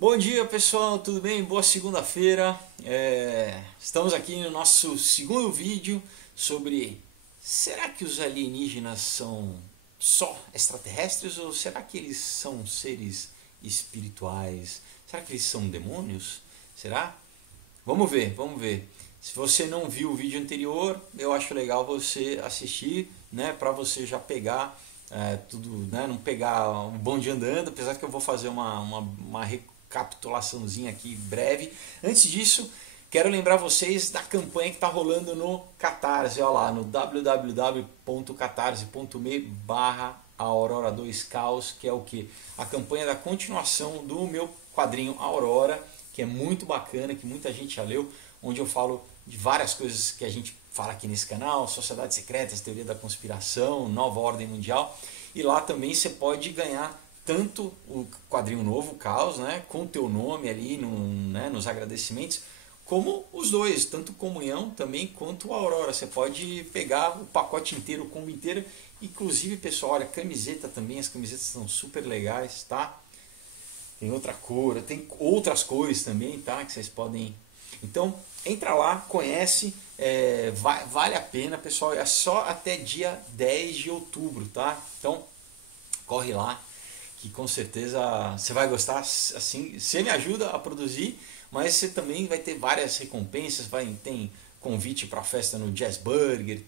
Bom dia pessoal, tudo bem? Boa segunda-feira. Estamos aqui no nosso segundo vídeo sobre será que os alienígenas são só extraterrestres ou será que eles são seres espirituais? Será que eles são demônios? Será? Vamos ver, vamos ver. Se você não viu o vídeo anterior, eu acho legal você assistir, né, para você já pegar tudo, né, não pegar um bonde andando, apesar que eu vou fazer uma recapitulaçãozinha aqui breve. Antes disso, quero lembrar vocês da campanha que está rolando no Catarse, olha lá, no www.catarse.me/Aurora 2 Caos, que é o que? A campanha da continuação do meu quadrinho Aurora, que é muito bacana, que muita gente já leu, onde eu falo de várias coisas que a gente fala aqui nesse canal, sociedades secretas, teoria da conspiração, nova ordem mundial, e lá também você pode ganhar tanto o quadrinho novo, o Caos, né, com o teu nome ali né, nos agradecimentos, como os dois, tanto Comunhão também quanto a Aurora. Você pode pegar o pacote inteiro, o combo inteiro, inclusive pessoal, olha, camiseta também, as camisetas são super legais, tá? Tem outra cor, tem outras cores também, tá? Que vocês podem. Então, entra lá, conhece, vale a pena, pessoal. É só até dia 10 de outubro, tá? Então, corre lá, que com certeza você vai gostar. Assim, você me ajuda a produzir, mas você também vai ter várias recompensas. Tem convite para a festa no Jazz Burger,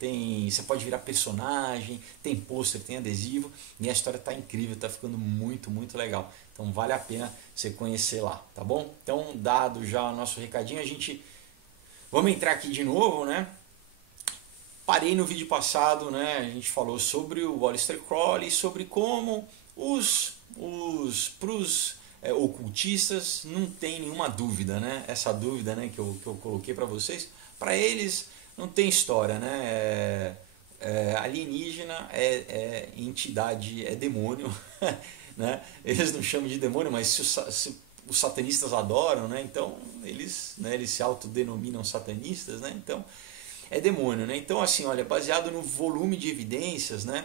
você pode virar personagem, tem pôster, tem adesivo, e a história está incrível, está ficando muito, muito legal. Então vale a pena você conhecer lá, tá bom? Então, dado já o nosso recadinho, vamos entrar aqui de novo, né? Parei no vídeo passado, né? A gente falou sobre o Aleister Crowley, sobre como pros ocultistas não tem nenhuma dúvida, né? Essa dúvida, né, que eu coloquei para vocês, para eles não tem história, né? Alienígena é entidade, é demônio, né? Eles não chamam de demônio, mas se os satanistas adoram, né? Então eles se autodenominam satanistas, né? Então é demônio, né? Então assim, olha, baseado no volume de evidências, né?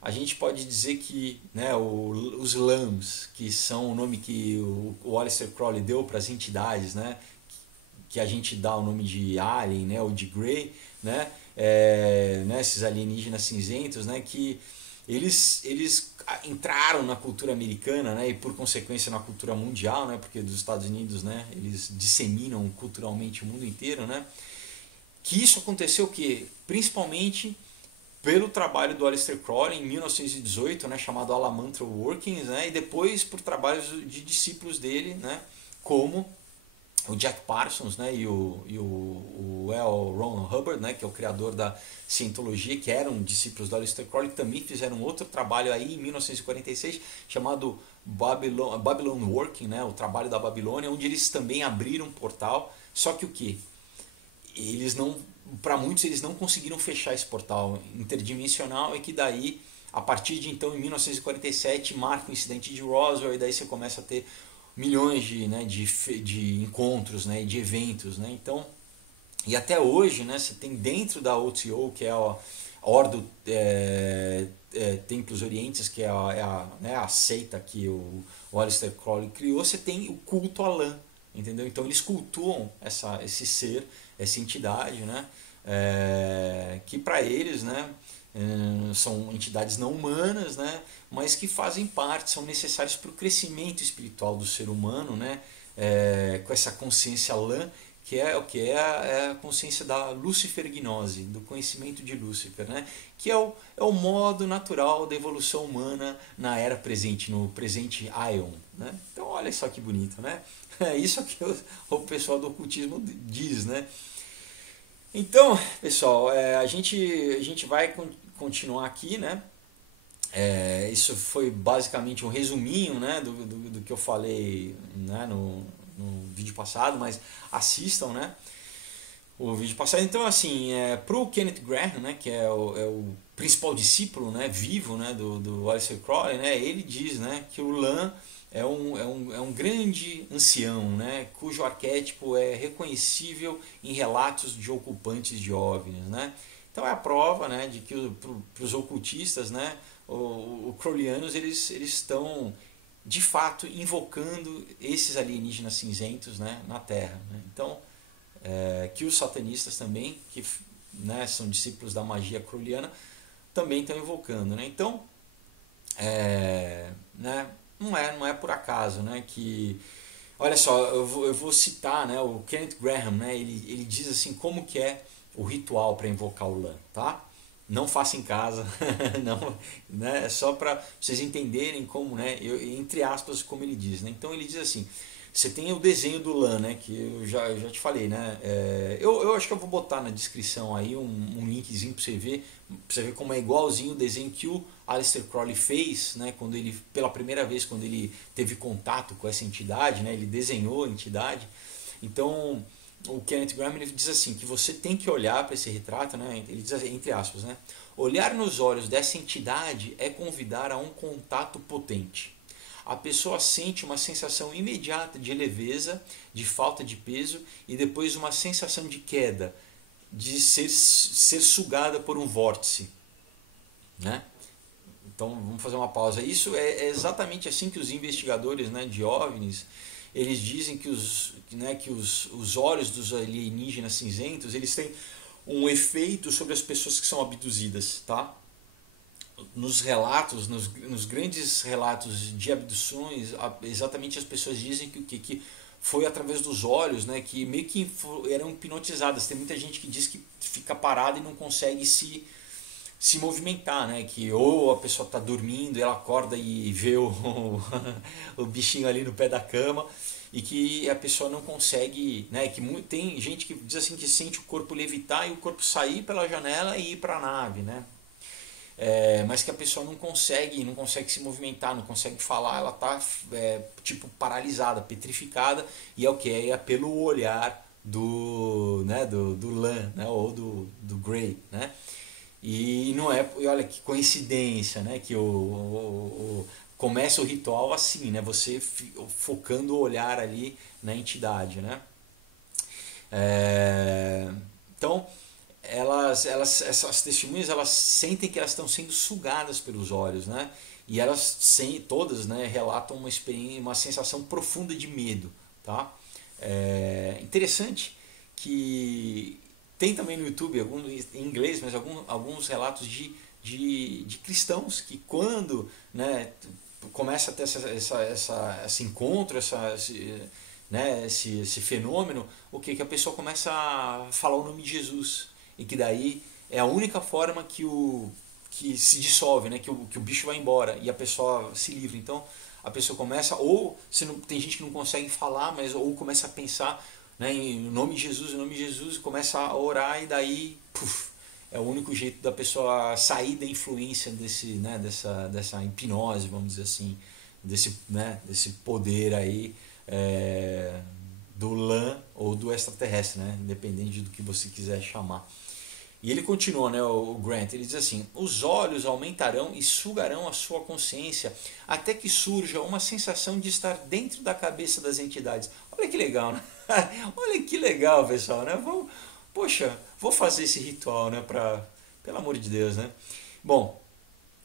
A gente pode dizer que, né, os LAMs, que são o nome que o Aleister Crowley deu para as entidades, né, que a gente dá o nome de Alien, né, ou de Grey, né, esses alienígenas cinzentos, né, que eles entraram na cultura americana, né, e por consequência na cultura mundial, né, porque dos Estados Unidos, né, eles disseminam culturalmente o mundo inteiro, né, que isso aconteceu que principalmente pelo trabalho do Aleister Crowley em 1918, né, chamado Alamantra Workings, né, e depois por trabalhos de discípulos dele, né, como o Jack Parsons, né, e o L. Ron Hubbard, né, que é o criador da Cientologia, que eram discípulos do Aleister Crowley, também fizeram outro trabalho aí em 1946 chamado Babylon Working, né, o trabalho da Babilônia, onde eles também abriram um portal, só que o que? Eles não, para muitos eles não conseguiram fechar esse portal interdimensional, e que daí a partir de então em 1947 marca o incidente de Roswell, e daí você começa a ter milhões de encontros, né, de eventos, né? Então, e até hoje, né, você tem dentro da OTO, que é a Ordo Templos Orientes, que né, a seita que o Aleister Crowley criou, você tem o culto a Lã, entendeu? Então eles cultuam esse ser, essa entidade, né? Que para eles, né, são entidades não humanas, né, mas que fazem parte, são necessários para o crescimento espiritual do ser humano, né, com essa consciência lã, que é o que é a consciência da lucifergnose, do conhecimento de Lúcifer, né, que é o modo natural da evolução humana na era presente, no presente Aion, né. Então olha só que bonito, né? É isso que o pessoal do ocultismo diz, né? Então, pessoal, a gente vai continuar aqui, né? Isso foi basicamente um resuminho, né, do que eu falei, né, no vídeo passado, mas assistam, né, o vídeo passado. Então, assim, para o Kenneth Graham, né, que é o principal discípulo, né, vivo, né, do Aleister Crowley, né, ele diz, né, que o Lan é um grande ancião, né, cujo arquétipo é reconhecível em relatos de ocupantes de OVNIs, né. Então é a prova, né, de que para os ocultistas, né, o Crowleyanos eles estão de fato invocando esses alienígenas cinzentos, né, na Terra, né? Então, que os satanistas também, que, né, são discípulos da magia crowleyana, também estão invocando, né? Então, né, não é por acaso, né, que... Olha só, eu vou citar, né, o Kenneth Graham, né, ele diz assim como que é o ritual para invocar o Lã, tá? Não faça em casa, não, né, é só para vocês entenderem como, né, entre aspas, como ele diz, né? Então ele diz assim: você tem o desenho do Lã, né, que eu já te falei, né? Eu acho que eu vou botar na descrição aí um linkzinho para você ver como é igualzinho o desenho que o Aleister Crowley fez, né, quando ele, pela primeira vez, quando ele teve contato com essa entidade, né, ele desenhou a entidade. Então, o Kenneth Graham, ele diz assim, que você tem que olhar para esse retrato, né, ele diz assim, entre aspas, né, olhar nos olhos dessa entidade é convidar a um contato potente. A pessoa sente uma sensação imediata de leveza, de falta de peso e depois uma sensação de queda, de ser sugada por um vórtice, né? Então vamos fazer uma pausa. Isso é exatamente assim que os investigadores, né, de OVNIs, eles dizem que os olhos dos alienígenas cinzentos, eles têm um efeito sobre as pessoas que são abduzidas, tá? Nos relatos, nos grandes relatos de abduções, exatamente as pessoas dizem que foi através dos olhos, né, que meio que eram hipnotizadas. Tem muita gente que diz que fica parada e não consegue se movimentar, né? Que ou a pessoa está dormindo, ela acorda e vê o bichinho ali no pé da cama, e que a pessoa não consegue, né? Que tem gente que diz assim que sente o corpo levitar e o corpo sair pela janela e ir para a nave, né? Mas que a pessoa não consegue se movimentar, não consegue falar, ela está tipo paralisada, petrificada, e é o que é pelo olhar do Lã, né? Ou do Gray, né? E não é, e olha que coincidência, né, que começa o ritual assim, né, você focando o olhar ali na entidade, né? Então, essas testemunhas, elas sentem que elas estão sendo sugadas pelos olhos, né? E elas todas, né, relatam uma experiência, uma sensação profunda de medo, tá? Interessante que tem também no YouTube, em inglês, mas alguns relatos de cristãos que quando, né, começa a ter esse encontro, esse fenômeno, que a pessoa começa a falar o nome de Jesus, e que daí é a única forma que se dissolve, né, que o bicho vai embora e a pessoa se livra. Então a pessoa começa, ou se não, tem gente que não consegue falar, mas ou começa a pensar, né, em nome de Jesus, começa a orar, e daí é o único jeito da pessoa sair da influência dessa hipnose, vamos dizer assim, desse poder aí, do Lã ou do extraterrestre, né, independente do que você quiser chamar. E ele continua, né, o Grant, ele diz assim: os olhos aumentarão e sugarão a sua consciência até que surja uma sensação de estar dentro da cabeça das entidades. Olha que legal, né? Olha que legal, pessoal, né? Poxa, vou fazer esse ritual, né, pelo amor de Deus, né? Bom,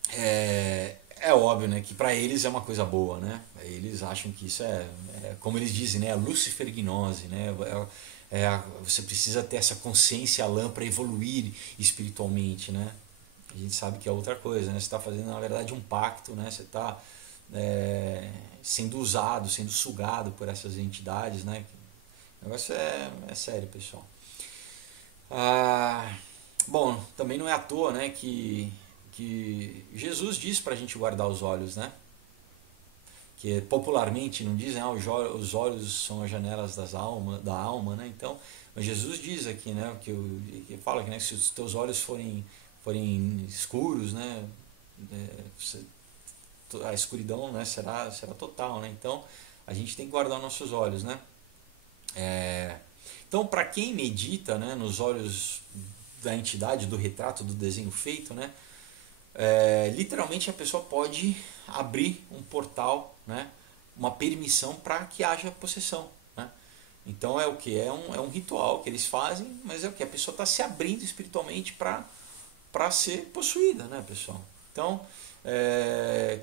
é óbvio, né, que para eles é uma coisa boa, né? Eles acham que isso como eles dizem, né, a Lucifer Gnose, né? Você precisa ter essa consciência Lã para evoluir espiritualmente, né? A gente sabe que é outra coisa, né? Você está fazendo, na verdade, um pacto, né? Você está sendo usado, sendo sugado por essas entidades, né? O negócio é sério, pessoal. Bom, também não é à toa, né, que Jesus diz para a gente guardar os olhos, né? Que popularmente não dizem, os olhos são as janelas da alma, né? Então, mas Jesus diz aqui, né, que fala que, né, se os teus olhos forem escuros, né, a escuridão, né, será total, né? Então, a gente tem que guardar nossos olhos, né? Então, para quem medita, né, nos olhos da entidade, do retrato, do desenho feito, né, literalmente a pessoa pode abrir um portal, né, uma permissão para que haja possessão, né? Então é o que? É um ritual que eles fazem, mas é o que? A pessoa está se abrindo espiritualmente para ser possuída, né, pessoal? Então,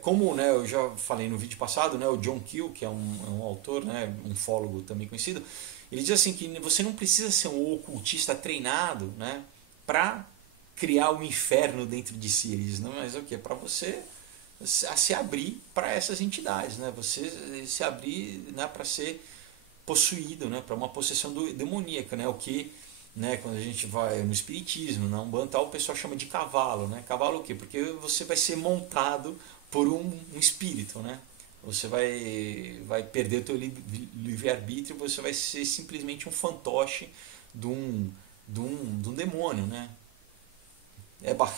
como, né, eu já falei no vídeo passado, né, o John Keel, que é um autor, né, um ufólogo também conhecido, ele diz assim que você não precisa ser um ocultista treinado, né, para criar um inferno dentro de si. Ele diz, não, mas o que? Para você se abrir para essas entidades, né, você se abrir, né, para ser possuído, né, para uma possessão demoníaca, né, o que, né, quando a gente vai no espiritismo, na Umbanda, tal, o pessoal chama de cavalo, né? Cavalo o quê? Porque você vai ser montado por um espírito, né? Você vai perder o teu livre-arbítrio, você vai ser simplesmente um fantoche de um demônio, né?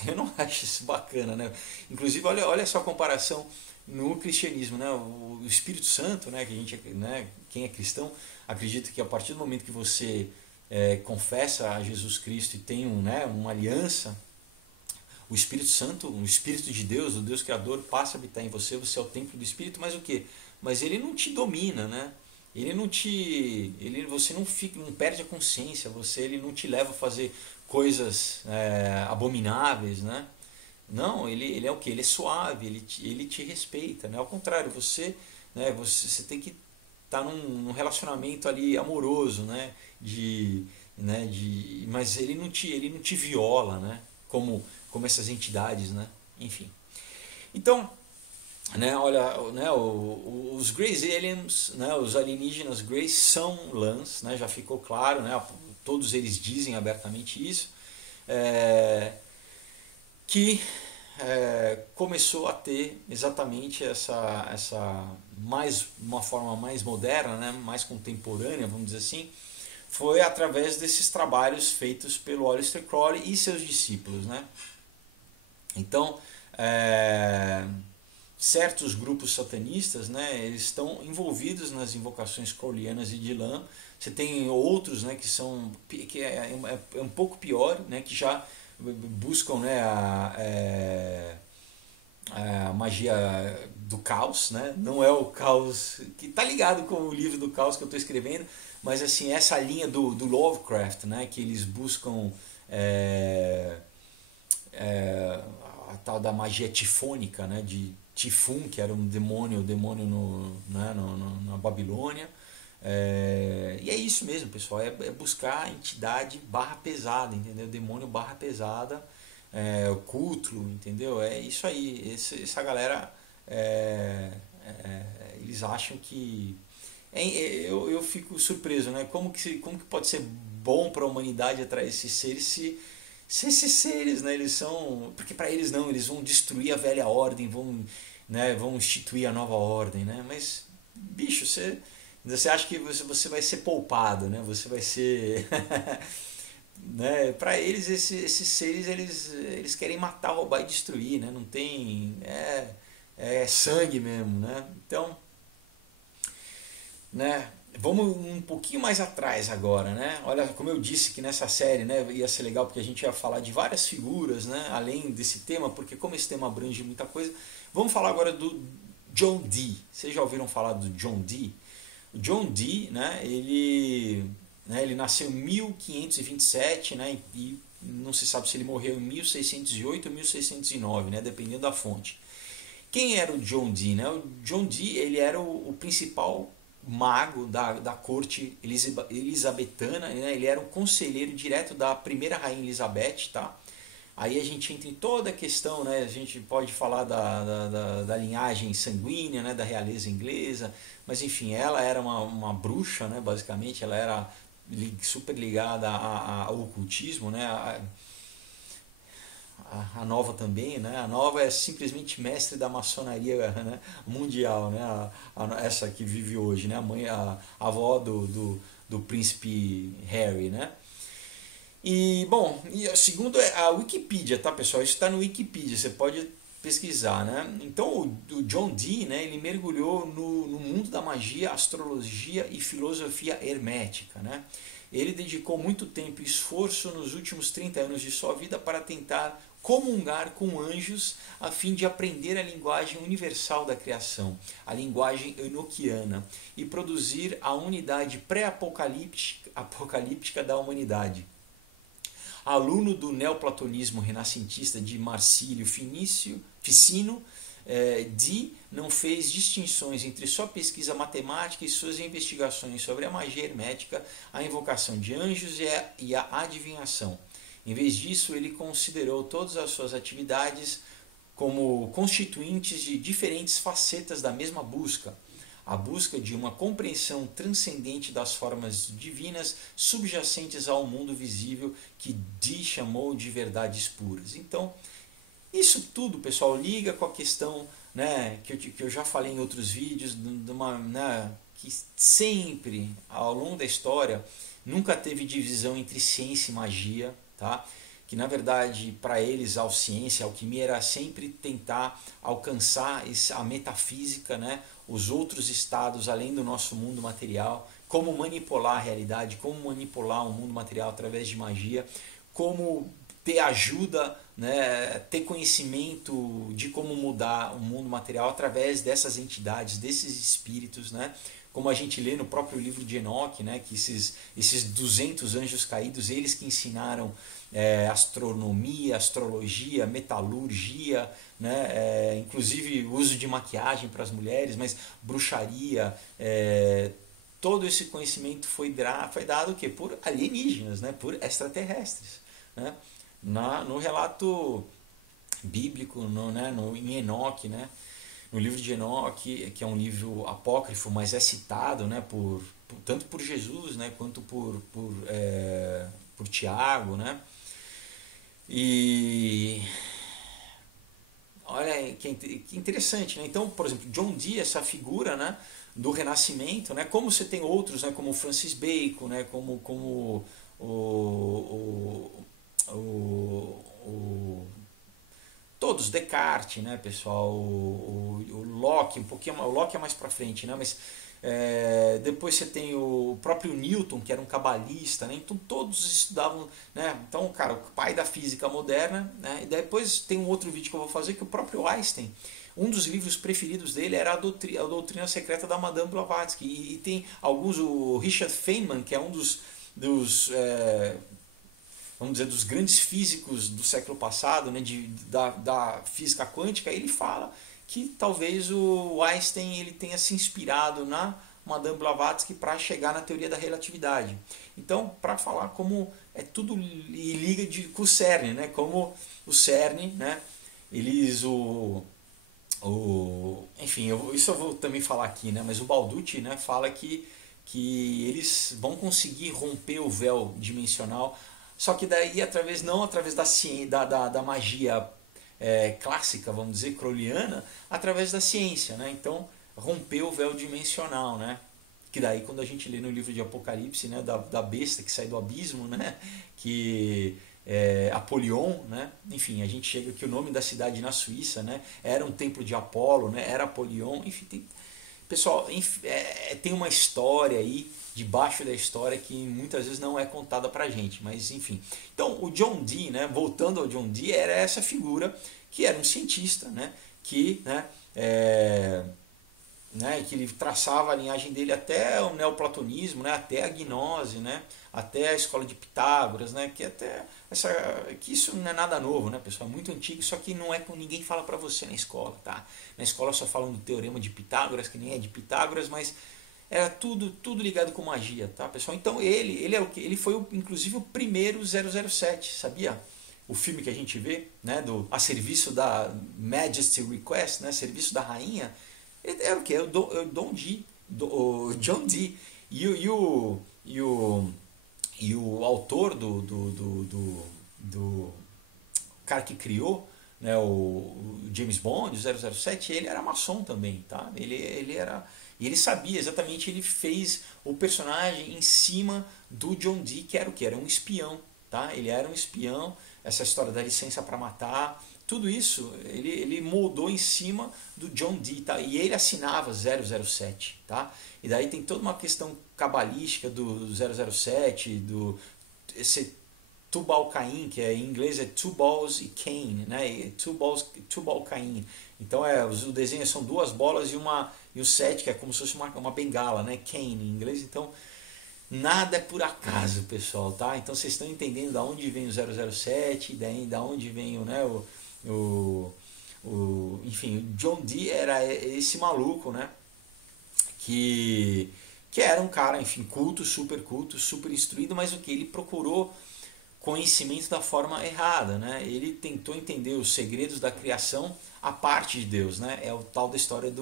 Eu não acho isso bacana, né? Inclusive, olha só a comparação no cristianismo, né? O Espírito Santo, né? Que a gente, né? Quem é cristão acredita que a partir do momento que você confessa a Jesus Cristo e tem né, uma aliança, o Espírito Santo, o Espírito de Deus, o Deus Criador, passa a habitar em você, você é o templo do Espírito, mas o quê? Mas ele não te domina, né? Você não fica, não perde a consciência, ele não te leva a fazer coisas abomináveis, né? Não, ele é o que? Ele é suave, ele te respeita, né? Ao contrário, você tem que estar num relacionamento ali amoroso, mas ele não te viola, né? Como essas entidades, né? Enfim. Então, né, olha, né, os Greys Aliens, né, os alienígenas Greys são lãs, né? Já ficou claro, né? Todos eles dizem abertamente isso. Que começou a ter exatamente uma forma mais moderna, né, mais contemporânea, vamos dizer assim, foi através desses trabalhos feitos pelo Aleister Crowley e seus discípulos, né? Então, certos grupos satanistas, né, eles estão envolvidos nas invocações crowleyanas e de lã. Você tem outros, né, que é um pouco pior, né, que já buscam, né, a magia do caos, né? Não é o caos que está ligado com o livro do caos que eu estou escrevendo, mas assim essa linha do Lovecraft, né? Que eles buscam a tal da magia tifônica, né? De Tifun, que era um demônio na Babilônia. E é isso mesmo, pessoal, é buscar a entidade barra pesada, entendeu? Demônio barra pesada, o Cthulhu, entendeu? É isso aí, essa galera, eles acham que... eu fico surpreso, né? Como que pode ser bom para a humanidade atrair esses seres se esses seres, né, eles são... Porque para eles não, eles vão destruir a velha ordem, vão instituir a nova ordem, né? Mas, bicho, você acha que você vai ser poupado, né? Você vai ser... né? Para eles, esses seres, eles querem matar, roubar e destruir, né? Não tem... É sangue mesmo, né? Então, né? Vamos um pouquinho mais atrás agora, né? Olha, como eu disse que nessa série, né, ia ser legal porque a gente ia falar de várias figuras, né, além desse tema, porque como esse tema abrange muita coisa, vamos falar agora do John Dee. Vocês já ouviram falar do John Dee? O John Dee, né, ele nasceu em 1527, né, e não se sabe se ele morreu em 1608 ou 1609, né, dependendo da fonte. Quem era o John Dee? Né? O John Dee, ele era o principal mago da corte elisabetana, né? Ele era um conselheiro direto da primeira rainha Elizabeth, tá? Aí a gente entra em toda a questão, né? A gente pode falar da linhagem sanguínea, né? Da realeza inglesa, mas enfim, ela era uma bruxa, né? Basicamente, ela era super ligada ao ocultismo, né? A Nova também, né? A Nova é simplesmente mestre da maçonaria, né, mundial, né? Essa que vive hoje, né? A avó do príncipe Harry, né? E bom, segundo a Wikipedia, tá, pessoal? Isso está no Wikipedia, você pode pesquisar, né? Então o John Dee, né? Ele mergulhou no mundo da magia, astrologia e filosofia hermética, né? Ele dedicou muito tempo e esforço nos últimos 30 anos de sua vida para tentar comungar com anjos a fim de aprender a linguagem universal da criação, a linguagem enoquiana, e produzir a unidade pré-apocalíptica da humanidade. Aluno do neoplatonismo renascentista de Marcílio Ficino Dee não fez distinções entre sua pesquisa matemática e suas investigações sobre a magia hermética, a invocação de anjos e a adivinhação. Em vez disso, ele considerou todas as suas atividades como constituintes de diferentes facetas da mesma busca, a busca de uma compreensão transcendente das formas divinas subjacentes ao mundo visível que Dee chamou de verdades puras. Então, isso tudo, pessoal, liga com a questão, né, que eu já falei em outros vídeos, que sempre, ao longo da história, nunca teve divisão entre ciência e magia, tá? Que na verdade, para eles, a ciência, a alquimia era sempre tentar alcançar a metafísica, né, os outros estados além do nosso mundo material, como manipular a realidade, como manipular o mundo material através de magia, como ter ajuda, né, ter conhecimento de como mudar o mundo material através dessas entidades, desses espíritos, né? Como a gente lê no próprio livro de Enoque, né, que esses 200 anjos caídos, eles que ensinaram astronomia, astrologia, metalurgia, né, inclusive o uso de maquiagem para as mulheres, mas bruxaria, todo esse conhecimento foi dado o quê? Por alienígenas, né, por extraterrestres, né? No relato bíblico, em Enoque, né? No livro de Enoque, que é um livro apócrifo, mas é citado, né, tanto por Jesus, né, quanto por Tiago, né? E olha que interessante, né? Então, por exemplo, John Dee, essa figura, né, do Renascimento, né, como você tem outros, né, como Francis Bacon, né, como todos, Descartes, né, pessoal, o Locke, o Locke é mais para frente, né, mas depois você tem o próprio Newton, que era um cabalista, né, então todos estudavam, né, então, cara, o pai da física moderna, né, e depois tem um outro vídeo que eu vou fazer, que o próprio Einstein, um dos livros preferidos dele era a Doutrina Secreta da Madame Blavatsky, e tem alguns, o Richard Feynman, que é um dos vamos dizer, dos grandes físicos do século passado, né, da física quântica, ele fala que talvez o Einstein ele tenha se inspirado na Madame Blavatsky para chegar na teoria da relatividade. Então, para falar como é tudo e liga com o CERN, né, como o CERN, né, eles enfim, isso eu vou também falar aqui, né, mas o Balducci, né, fala que eles vão conseguir romper o véu dimensional. Só que daí não através da ciência, da magia clássica, vamos dizer, crowleyana, através da ciência, né? Então, romper o véu dimensional, né? Que daí quando a gente lê no livro de Apocalipse, né, da besta que sai do abismo, né? Que Apolion, né? Enfim, a gente chega que o nome da cidade na Suíça, né? Era um templo de Apolo, né? Era Apolion, enfim, pessoal, tem uma história aí debaixo da história que muitas vezes não é contada pra gente, mas enfim. Então, o John Dee, né, voltando ao John Dee, era essa figura que era um cientista, né, que que ele traçava a linhagem dele até o neoplatonismo, né, até a gnose, né, até a escola de Pitágoras, né, que isso não é nada novo, né, pessoal, é muito antigo, só que não é como ninguém fala para você na escola, tá? Na escola só falam do teorema de Pitágoras, que nem é de Pitágoras, mas era tudo ligado com magia, tá, pessoal? Então ele é o que? Ele foi inclusive o primeiro 007, sabia? O filme que a gente vê, né, a serviço da Majesty Request, né, serviço da rainha, ele era o que? O John Dee. E o autor do cara que criou, né, o James Bond, o 007, ele era maçom também, tá? Ele era... E ele sabia exatamente, ele fez o personagem em cima do John Dee, que era o que? Era um espião, tá? Ele era um espião, essa história da licença para matar, tudo isso ele moldou em cima do John Dee, tá? E ele assinava 007, tá? E daí tem toda uma questão cabalística do 007, esse Tubal-Cain, que em inglês é Two Balls e Cain, né? Tubal-Cain. Então o desenho são duas bolas e o 7, que é como se fosse uma bengala, né? Cain em inglês. Então nada é por acaso, pessoal, tá? Então vocês estão entendendo da onde vem o 007, daí da onde vem Enfim, o John Dee era esse maluco, né? Que era um cara, enfim, culto, super instruído, mas o que? Ele procurou conhecimento da forma errada, né? Ele tentou entender os segredos da criação a parte de Deus, né? É o tal da história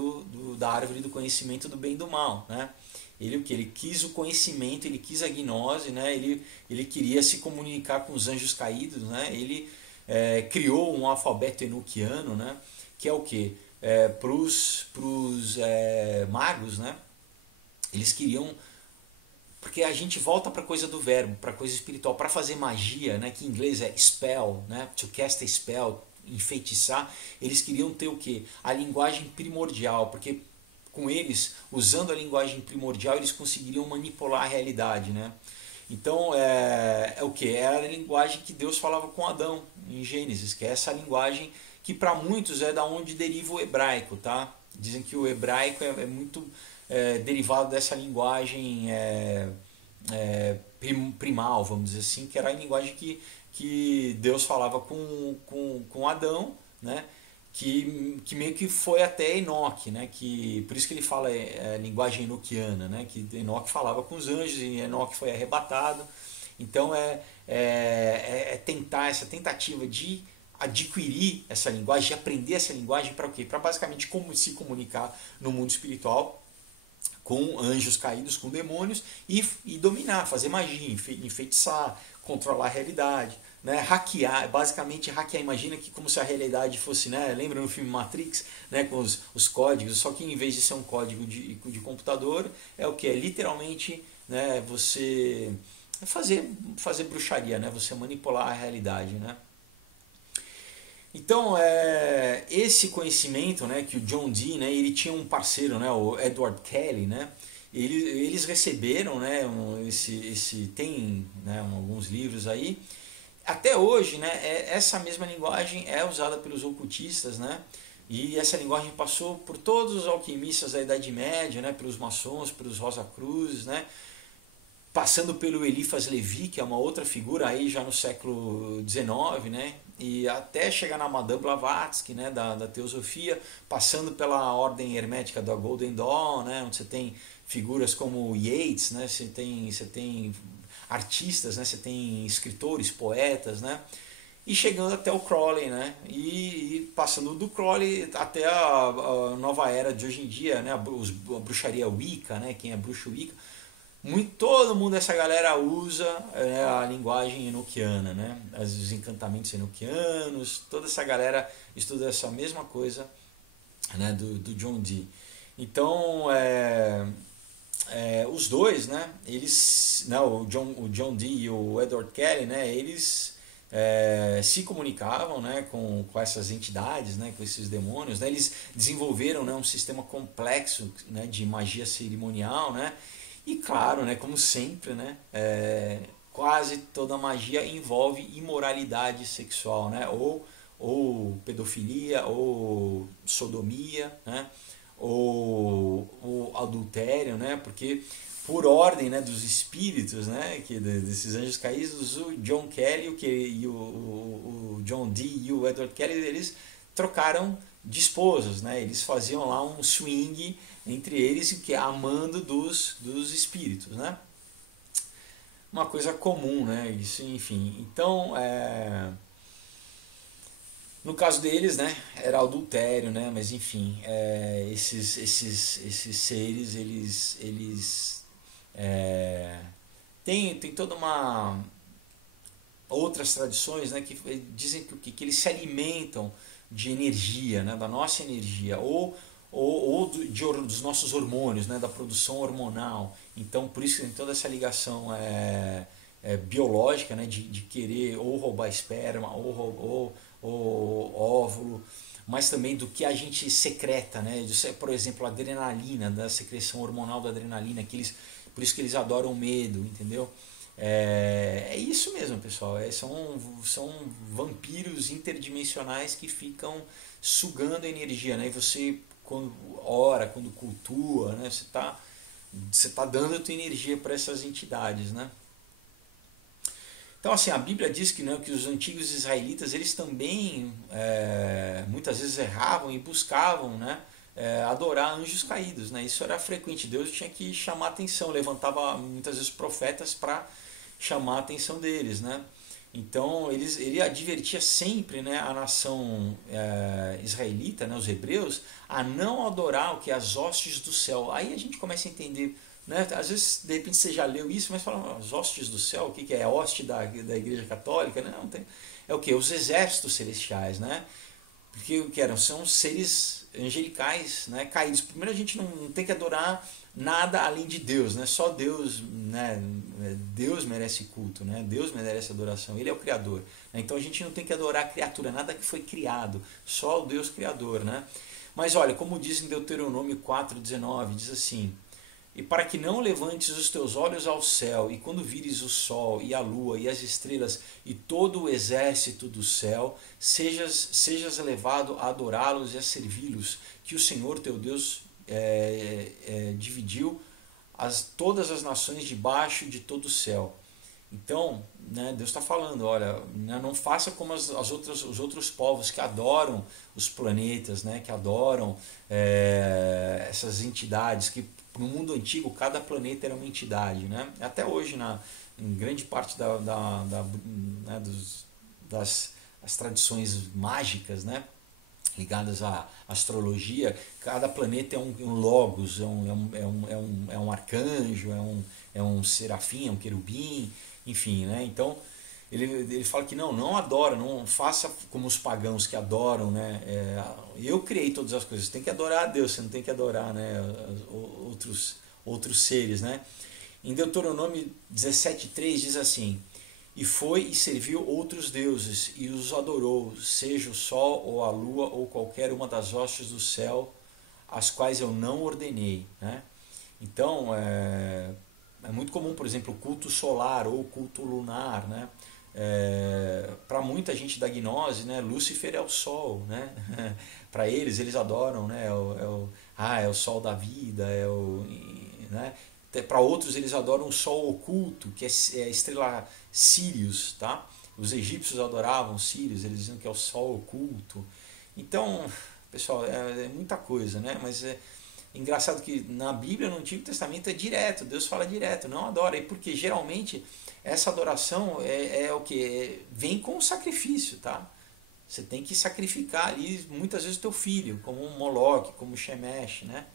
da árvore do conhecimento do bem e do mal, né? Ele o que? Ele quis o conhecimento, ele quis a gnose, né? Ele queria se comunicar com os anjos caídos, né? Ele criou um alfabeto enoquiano, né? Que é o que? Para os magos, né? Eles queriam, porque a gente volta para a coisa do verbo, para a coisa espiritual, para fazer magia, né, que em inglês é spell, né, to cast a spell, enfeitiçar. Eles queriam ter o quê? A linguagem primordial, porque com eles, usando a linguagem primordial, eles conseguiriam manipular a realidade, né? Então é o que? Era a linguagem que Deus falava com Adão em Gênesis, que é essa linguagem que para muitos é da onde deriva o hebraico, tá? Dizem que o hebraico é muito derivado dessa linguagem primal, vamos dizer assim, que era a linguagem que Deus falava com Adão, né? Que meio que foi até Enoque, né? Por isso que ele fala linguagem enoquiana, né? Que Enoque falava com os anjos e Enoque foi arrebatado. Então tentar essa tentativa de adquirir essa linguagem, de aprender essa linguagem para o quê? Para basicamente como se comunicar no mundo espiritual com anjos caídos, com demônios e dominar, fazer magia, enfeitiçar, controlar a realidade, né? Hackear, basicamente hackear. Imagina que como se a realidade fosse, né? Lembra no filme Matrix, né? Com os códigos, só que em vez de ser um código de computador, é o que? É literalmente, né? Você fazer bruxaria, né? Você manipular a realidade, né? Então, esse conhecimento, né, que o John Dee, né, ele tinha um parceiro, né, o Edward Kelly, né, eles receberam, né, tem, né, alguns livros aí. Até hoje, né, essa mesma linguagem é usada pelos ocultistas, né, e essa linguagem passou por todos os alquimistas da Idade Média, né, pelos maçons, pelos Rosacruzes, né, passando pelo Eliphas Levi, que é uma outra figura aí já no século XIX, né? E até chegar na Madame Blavatsky, né? da teosofia, passando pela ordem hermética da Golden Dawn, né? Onde você tem figuras como Yeats, né? Você tem artistas, né? Você tem escritores, poetas, né? E chegando até o Crowley, né? E passando do Crowley até a nova era de hoje em dia, né? A bruxaria Wicca, né? Quem é bruxo Wicca. Todo mundo, essa galera usa a linguagem enoquiana, né? Os encantamentos enoquianos, toda essa galera estuda essa mesma coisa, né? do John Dee. Então, os dois, né? Eles, né? O John Dee e o Edward Kelly, né? Eles se comunicavam, né? com essas entidades, né? Com esses demônios, né? Eles desenvolveram, né? Um sistema complexo, né? De magia cerimonial, né? E claro, né, como sempre, né, quase toda magia envolve imoralidade sexual, né, ou pedofilia, ou sodomia, né, ou adultério, né, porque por ordem, né, dos espíritos, né, desses anjos caídos, o John Kelly o John Dee e o Edward Kelly, eles trocaram de esposas, né, eles faziam lá um swing entre eles, que é a mando dos espíritos, né? Uma coisa comum, né? Isso, enfim. Então, no caso deles, né, era adultério, né? Mas enfim, esses seres, eles tem toda uma outras tradições, né, que dizem que eles se alimentam de energia, né, da nossa energia, ou dos nossos hormônios, né, da produção hormonal. Então, por isso tem toda essa ligação biológica, né, de querer ou roubar esperma, ou óvulo, mas também do que a gente secreta, né, por exemplo, a adrenalina, da secreção hormonal da adrenalina, por isso que eles adoram o medo, entendeu? É isso mesmo, pessoal. São vampiros interdimensionais que ficam sugando energia, né? E você, quando ora, quando cultua, né? Você tá dando a tua energia para essas entidades, né? Então, assim, a Bíblia diz que, né, que os antigos israelitas, eles também muitas vezes erravam e buscavam, né, adorar anjos caídos, né? Isso era frequente. Deus tinha que chamar a atenção, levantava muitas vezes profetas para chamar a atenção deles, né? Então ele advertia sempre, né, a nação israelita, né, os hebreus, a não adorar o que as hostes do céu. Aí a gente começa a entender, né? Às vezes de repente você já leu isso, mas fala, as hostes do céu, o que é a hoste da Igreja Católica? Não, tem, é o que? Os exércitos celestiais, né? Porque o que eram? São seres angelicais, né, caídos. Primeiro a gente não tem que adorar nada além de Deus, né? Só Deus, né? Deus merece culto, né? Deus merece adoração, Ele é o Criador, né? Então a gente não tem que adorar a criatura, nada que foi criado, só o Deus Criador, né? Mas olha, como diz em Deuteronômio 4,19, diz assim: e para que não levantes os teus olhos ao céu, e quando vires o sol, e a lua, e as estrelas, e todo o exército do céu, sejas levado a adorá-los e a servi-los, que o Senhor teu Deus dividiu todas as nações debaixo de todo o céu. Então, né, Deus está falando, olha, né, não faça como os outros povos que adoram os planetas, né, que adoram essas entidades, que no mundo antigo cada planeta era uma entidade, né? Até hoje, em grande parte né, das as tradições mágicas, né, ligadas à astrologia, cada planeta é um logos, é um arcanjo, é um serafim, é um querubim, enfim, né? Então ele fala que não adora, não faça como os pagãos que adoram, né? Eu criei todas as coisas, você tem que adorar a Deus, você não tem que adorar, né, outros seres, né? Em Deuteronômio 17,3 diz assim: e foi e serviu outros deuses e os adorou, seja o sol ou a lua ou qualquer uma das hostes do céu, as quais eu não ordenei, né? Então é muito comum, por exemplo, o culto solar ou o culto lunar, né? Para muita gente da gnose, né, Lúcifer é o sol, né? Para eles adoram, né? É o sol da vida, né? Para outros eles adoram o sol oculto, que é a estrela Sírius, tá? Os egípcios adoravam Sírius, eles diziam que é o sol oculto. Então, pessoal, é muita coisa, né? Mas é engraçado que na Bíblia, no Antigo Testamento, é direto, Deus fala direto, não adora. E porque geralmente essa adoração é o que? Vem com o sacrifício, tá? Você tem que sacrificar ali muitas vezes o teu filho, como um Moloque, como Shemesh, né?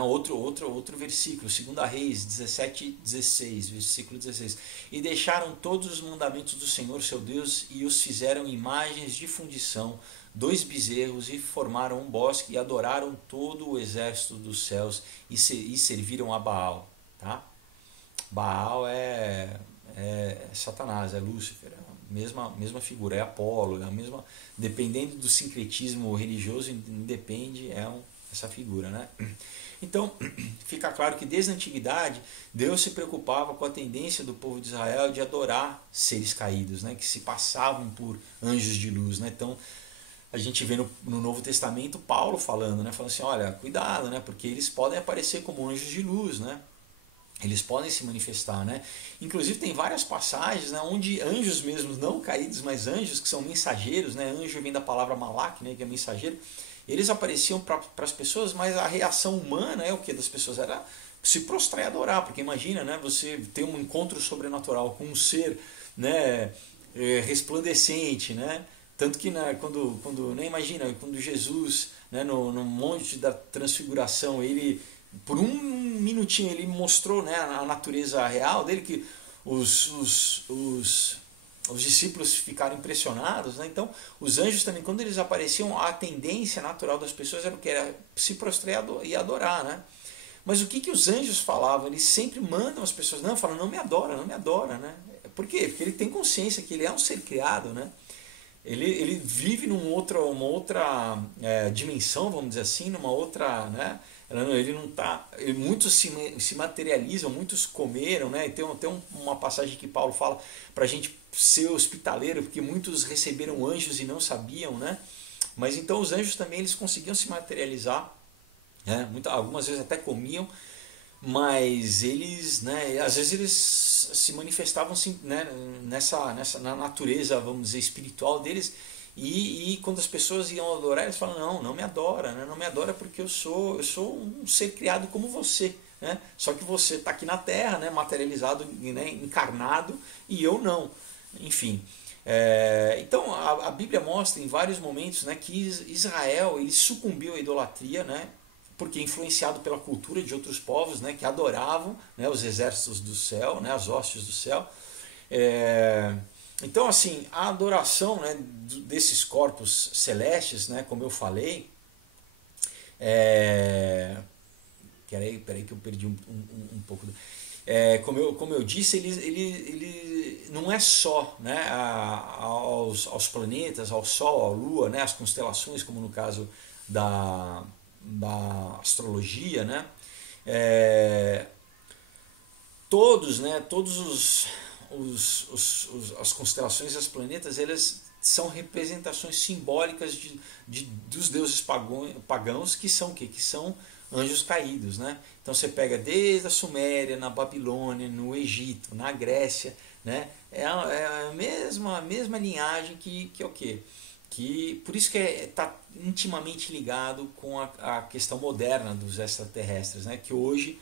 Outro versículo, 2 Reis 17:16, versículo 16. E deixaram todos os mandamentos do Senhor seu Deus e os fizeram imagens de fundição, 2 bezerros, e formaram um bosque e adoraram todo o exército dos céus e serviram a Baal. Tá? Baal é Satanás, é Lúcifer, é a mesma figura, é Apolo, é a mesma, dependendo do sincretismo religioso, independe, essa figura, né? Então, fica claro que desde a antiguidade, Deus se preocupava com a tendência do povo de Israel de adorar seres caídos, né, que se passavam por anjos de luz, né? Então, a gente vê no Novo Testamento Paulo falando, né, falando assim, olha, cuidado, né, porque eles podem aparecer como anjos de luz, né? Eles podem se manifestar, né? Inclusive tem várias passagens, né, onde anjos mesmo, não caídos, mas anjos que são mensageiros, né? Anjo vem da palavra malak, né, que é mensageiro. Eles apareciam para as pessoas, mas a reação humana é o que das pessoas? Era se prostrar e adorar, porque imagina, né, você ter um encontro sobrenatural com um ser, né, resplandecente, né? Tanto que quando nem imagina, quando Jesus, né, no Monte da Transfiguração, ele por um minutinho ele mostrou, né, a natureza real dele, que os discípulos ficaram impressionados, né? Então os anjos também, quando eles apareciam, a tendência natural das pessoas era o que? Era se prostrar e adorar, né? Mas o que os anjos falavam? Eles sempre mandam as pessoas, falam, não me adora, né? Por quê? Porque ele tem consciência que ele é um ser criado, né? Ele vive uma outra dimensão, vamos dizer assim, numa outra, né? Ele não tá, muitos se materializam, muitos comeram, né? E tem uma passagem que Paulo fala para a gente ser hospitaleiro, porque muitos receberam anjos e não sabiam, né? Mas então os anjos também eles conseguiam se materializar, né? Algumas vezes até comiam, mas eles, né, às vezes eles se manifestavam assim, né, na natureza, vamos dizer, espiritual deles, e quando as pessoas iam adorar, eles falam, não, não me adora, né, não me adora porque eu sou um ser criado como você, né, só que você está aqui na Terra, né, materializado, né, encarnado, e eu não, enfim. Então a Bíblia mostra em vários momentos, né, que Israel ele sucumbiu à idolatria, né, porque influenciado pela cultura de outros povos, né, que adoravam, né, os exércitos do céu, né, as hostes do céu. É, então, assim, a adoração, né, desses corpos celestes, né, como eu falei, é, peraí que eu perdi um pouco. Como eu disse, ele não é só, né, aos planetas, ao Sol, à Lua, né, às constelações, como no caso da astrologia, né? É, todos as constelações e os planetas, eles são representações simbólicas dos deuses pagãos que são o quê? Que são anjos caídos, né? Então você pega desde a Suméria, na Babilônia, no Egito, na Grécia, né? É a mesma linhagem que é o quê? Que por isso que está intimamente ligado com a questão moderna dos extraterrestres, né? Que hoje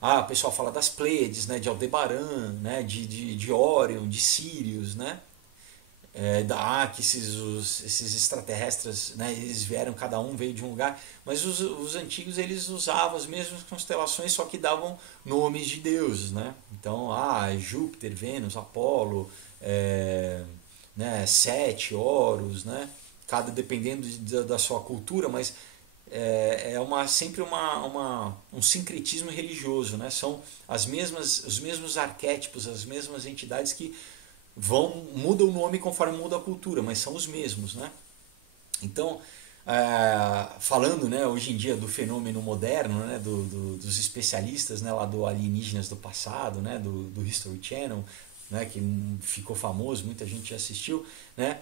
o pessoal fala das Pleiades, né? De Aldebaran, né? De Órion, de Sírios, né? Que esses extraterrestres, né, eles vieram, cada um veio de um lugar, mas os antigos eles usavam as mesmas constelações, só que davam nomes de deuses, né? Então, Júpiter, Vênus, Apolo, né, Sete, Horus, né? Cada dependendo da sua cultura, mas sempre um sincretismo religioso, né? São os mesmos arquétipos, as mesmas entidades que mudam o nome conforme muda a cultura, mas são os mesmos, né? Então, falando, né, hoje em dia do fenômeno moderno, né, dos especialistas, né, lá do Alienígenas do Passado, né, do History Channel, né, que ficou famoso, muita gente assistiu, né?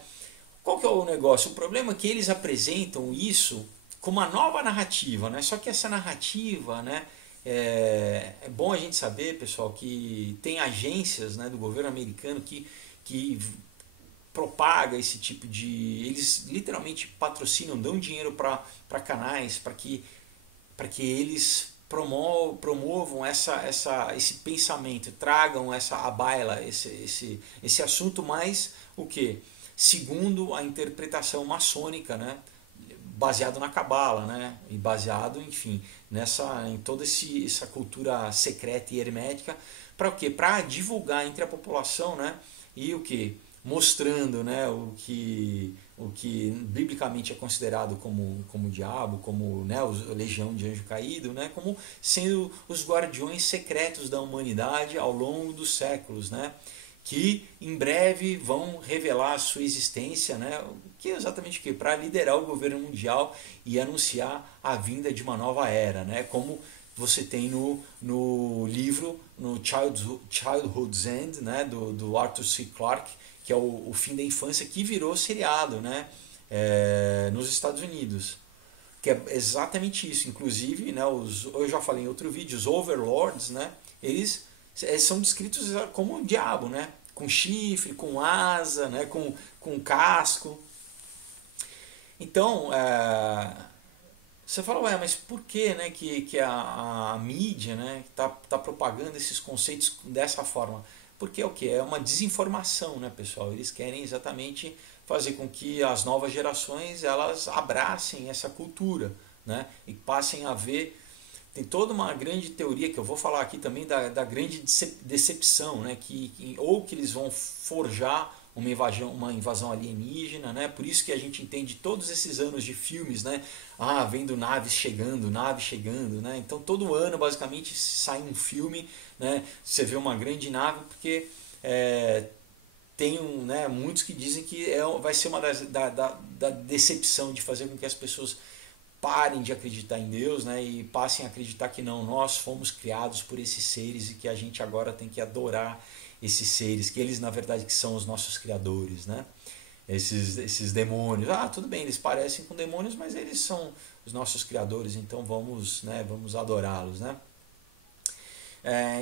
Qual que é o negócio? O problema é que eles apresentam isso como uma nova narrativa, né? Só que essa narrativa, né, é bom a gente saber, pessoal, que tem agências, né, do governo americano que propaga esse tipo de... Eles literalmente patrocinam, dão dinheiro para canais, para que eles promovam esse pensamento, tragam à baila esse assunto mais o que? Segundo a interpretação maçônica, né? Baseado na cabala, né? E baseado, enfim, em toda essa cultura secreta e hermética, para o quê? Para divulgar entre a população, né? E o que? Mostrando, né, o que biblicamente é considerado como diabo, como, né, a legião de anjo caído, né, como sendo os guardiões secretos da humanidade ao longo dos séculos, né, que em breve vão revelar a sua existência, né, que é exatamente o que? Para liderar o governo mundial e anunciar a vinda de uma nova era, né, como você tem no livro, no Childhood's End, né, do Arthur C. Clarke, que é o fim da infância, que virou seriado, né, nos Estados Unidos. Que é exatamente isso. Inclusive, né, eu já falei em outro vídeo, os Overlords, né, eles são descritos como o diabo, né, com chifre, com asa, né, com casco. Então, você fala, mas por que, né, que a mídia, né, tá propagando esses conceitos dessa forma? Porque é o que? É uma desinformação, né, pessoal? Eles querem exatamente fazer com que as novas gerações elas abracem essa cultura, né, e passem a ver. Tem toda uma grande teoria que eu vou falar aqui também da grande decepção, né, ou que eles vão forjar uma invasão alienígena, né? Por isso que a gente entende todos esses anos de filmes, né? Vendo naves chegando, né? Então todo ano basicamente sai um filme, né? Você vê uma grande nave porque tem né, muitos que dizem que vai ser uma da decepção de fazer com que as pessoas parem de acreditar em Deus, né, e passem a acreditar que não, nós fomos criados por esses seres e que a gente agora tem que adorar esses seres, que eles na verdade que são os nossos criadores, né? Esses demônios, tudo bem, eles parecem com demônios, mas eles são os nossos criadores, então vamos adorá-los, né?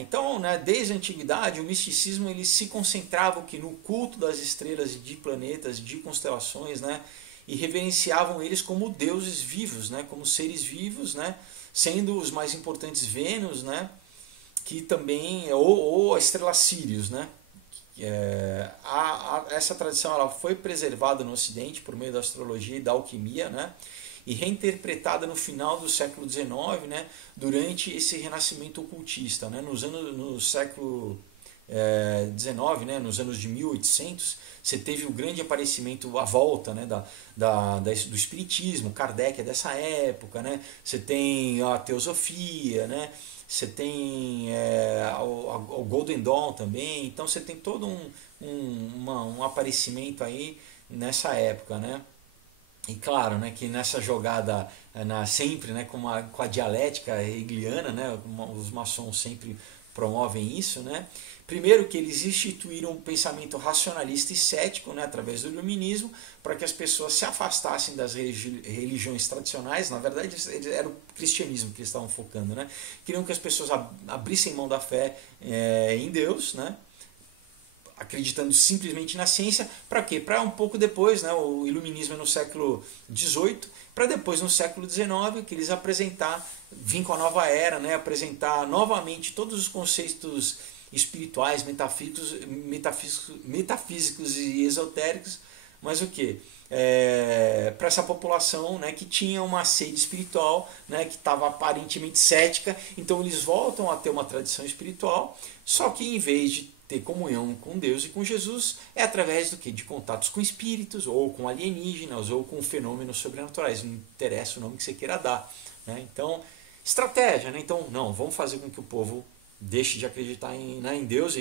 Então, né, desde a antiguidade, o misticismo ele se concentrava que no culto das estrelas e de planetas, de constelações, né, e reverenciavam eles como deuses vivos, né, como seres vivos, né, sendo os mais importantes Vênus, né, que também ou a estrela Sirius, né. Essa tradição ela foi preservada no Ocidente por meio da astrologia e da alquimia, né, e reinterpretada no final do século XIX, né, durante esse renascimento ocultista. Né, no século XIX, né, nos anos de 1800, você teve o grande aparecimento, a volta, né, do espiritismo. Kardec é dessa época, né, você tem a teosofia, né, você tem o Golden Dawn também, então você tem todo um aparecimento aí nessa época, né? E claro, né, que nessa jogada sempre, né, com a dialética hegeliana, né, os maçons sempre promovem isso, né? Primeiro que eles instituíram um pensamento racionalista e cético, né, através do iluminismo, para que as pessoas se afastassem das religiões tradicionais. Na verdade, era o cristianismo que eles estavam focando, né? Queriam que as pessoas abrissem mão da fé em Deus, né? Acreditando simplesmente na ciência, para quê? Para um pouco depois, né, o iluminismo é no século XVIII, para depois no século XIX, que eles vir com a nova era, né, apresentar novamente todos os conceitos espirituais, metafísicos e esotéricos, mas o que? Para essa população, né, que tinha uma sede espiritual, né, que estava aparentemente cética, então eles voltam a ter uma tradição espiritual, só que em vez de ter comunhão com Deus e com Jesus é através do que? De contatos com espíritos, ou com alienígenas, ou com fenômenos sobrenaturais. Não interessa o nome que você queira dar. Né? Então, estratégia. Né? Então, não, vamos fazer com que o povo deixe de acreditar em Deus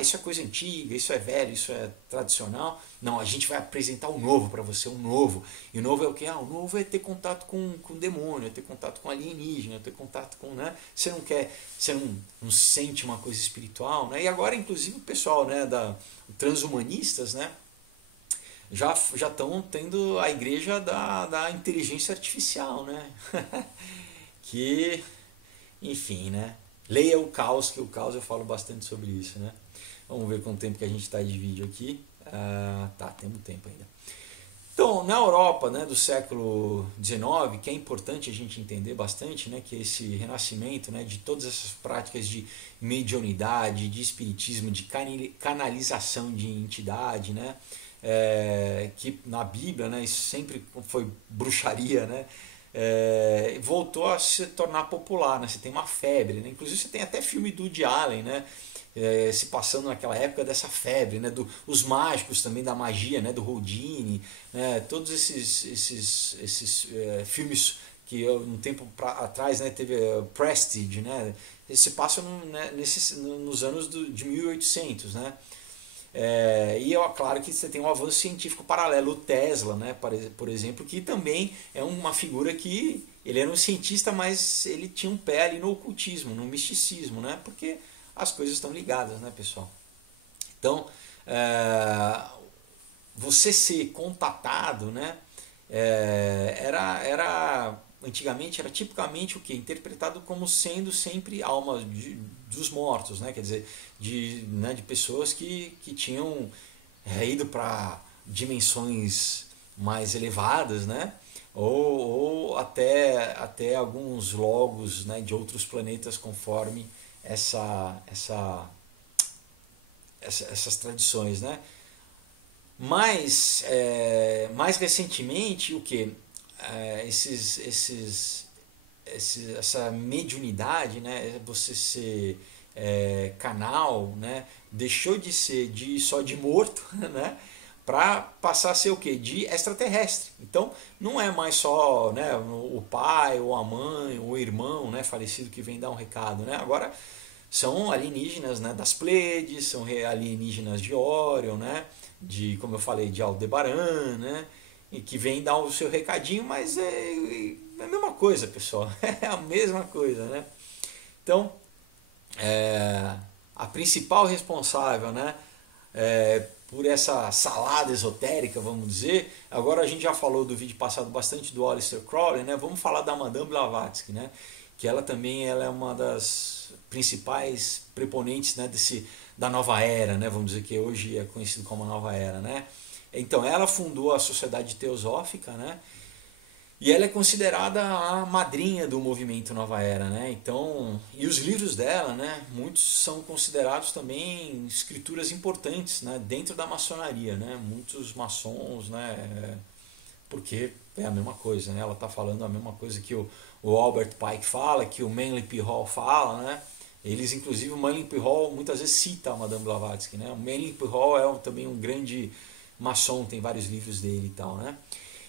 isso é coisa antiga, isso é velho, isso é tradicional. Não, a gente vai apresentar o novo para você, um novo. E o novo é o que? O novo é ter contato com demônio, é ter contato com alienígena, é ter contato com... Né? Você não quer, você não sente uma coisa espiritual. Né? E agora, inclusive, o pessoal, né, transhumanistas, né, já estão tendo a igreja da inteligência artificial, né? Que... Enfim, né? Leia o Caos, que o Caos eu falo bastante sobre isso, né? Vamos ver quanto tempo que a gente está de vídeo aqui. Temos tempo ainda. Então, na Europa, né, do século XIX, que é importante a gente entender bastante, né, que esse renascimento, né, de todas essas práticas de mediunidade, de espiritismo, de canalização de entidade, né, que na Bíblia, né, isso sempre foi bruxaria, né, voltou a se tornar popular, né? Você tem uma febre, né? Inclusive você tem até filme do Woody Allen, né? Se passando naquela época dessa febre, né? Os mágicos também da magia, né? Do Houdini, né? Todos esses filmes que um tempo atrás, né, teve Prestige, né? Eles se passam nos anos de 1800, né? E é claro que você tem um avanço científico paralelo, o Tesla, né, por exemplo, que também é uma figura que ele era um cientista, mas ele tinha um pé ali no ocultismo, no misticismo, né, porque as coisas estão ligadas, né, pessoal? Então, você ser contatado, né, antigamente era tipicamente o que? Interpretado como sendo sempre alma dos mortos, né? Quer dizer, de pessoas que tinham ido para dimensões mais elevadas, né? Ou até alguns logos, né, de outros planetas conforme essas tradições, né? Mas mais recentemente o que? Essa mediunidade, né, você ser canal, né, deixou de ser só de morto, né, para passar a ser o que? De extraterrestre. Então não é mais só, né, o pai ou a mãe ou o irmão, né, falecido que vem dar um recado, né? Agora são alienígenas, né, das Pleiades, são alienígenas de Órion, né, como eu falei, de Aldebaran, né, e que vem dar o seu recadinho, mas é a mesma coisa, pessoal. É a mesma coisa, né? Então, a principal responsável, né, por essa salada esotérica, vamos dizer, agora a gente já falou do vídeo passado bastante do Aleister Crowley, né? Vamos falar da Madame Blavatsky, né? que ela também ela é uma das principais preponentes, né, da nova era, né, vamos dizer que hoje é conhecido como a nova era, né? Então ela fundou a Sociedade Teosófica, né? E ela é considerada a madrinha do movimento Nova Era, né? Então, e os livros dela, né? Muitos são considerados também escrituras importantes, né? Dentro da maçonaria, né? Muitos maçons, né? Porque é a mesma coisa, né? Ela está falando a mesma coisa que o Albert Pike fala, que o Manly P. Hall fala, né? Eles, inclusive, o Manly P. Hall muitas vezes cita a Madame Blavatsky, né? O Manly P. Hall é também um grande maçom, tem vários livros dele e tal, né?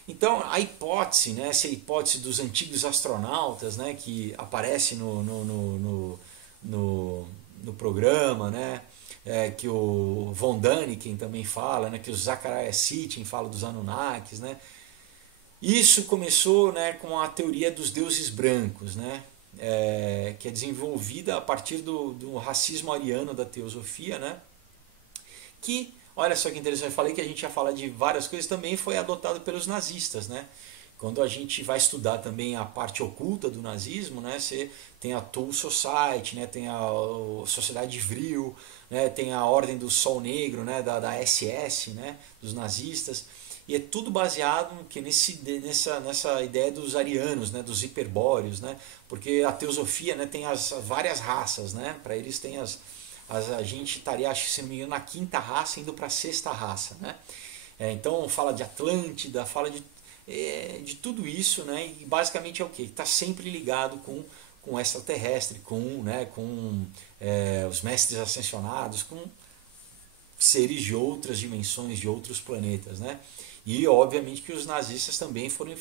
Então, a hipótese, né, essa hipótese dos antigos astronautas, né, que aparece no programa, né, que o Von Däniken também fala, né, que o Zecharia Sitchin fala dos Anunnakis, né, isso começou, né, com a teoria dos deuses brancos, né, que é desenvolvida a partir do racismo ariano da teosofia, né, que, olha só que interessante, eu falei que a gente ia falar de várias coisas, também foi adotado pelos nazistas, né? Quando a gente vai estudar também a parte oculta do nazismo, né, você tem a Thule Society, né, tem a Sociedade Vril, né, tem a Ordem do Sol Negro, né, da SS, né, dos nazistas, e é tudo baseado que nessa ideia dos arianos, né, dos hiperbóreos, né, porque a teosofia, né, tem as várias raças, né, para eles tem a gente estaria, acho que se não me engano, na quinta raça indo para a sexta raça, né? Então fala de Atlântida, fala de tudo isso, né? E basicamente é o que? Está sempre ligado com extraterrestre, com os mestres ascensionados, com seres de outras dimensões, de outros planetas, né? E obviamente que os nazistas também foram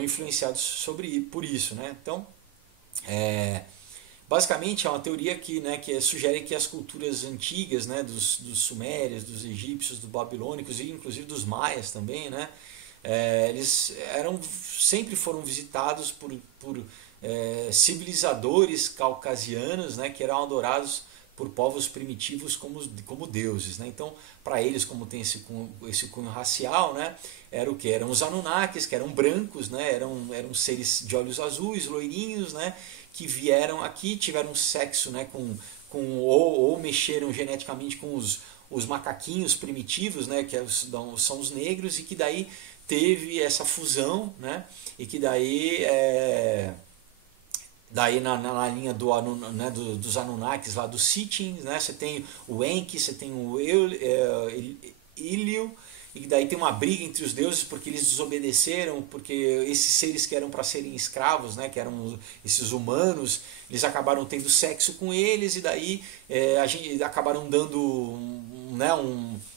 influenciados por isso, né? Então, basicamente é uma teoria que sugere que as culturas antigas, né, dos sumérios, dos egípcios, dos babilônicos e inclusive dos maias também, né, eles sempre foram visitados por civilizadores caucasianos, né, que eram adorados por povos primitivos como deuses, né? Então, para eles, como tem esse cunho racial, né, era o que? Eram os Anunnakis, que eram brancos, né, eram seres de olhos azuis, loirinhos, né, que vieram aqui, tiveram sexo, né, ou mexeram geneticamente com os macaquinhos primitivos, né, que são os negros, e que daí teve essa fusão, né, e que daí na linha dos Anunnakis, lá dos Sitchins, né, você tem o Enki, você tem o Iliu, e daí tem uma briga entre os deuses porque eles desobedeceram, porque esses seres que eram para serem escravos, né, que eram esses humanos, eles acabaram tendo sexo com eles, e daí acabaram dando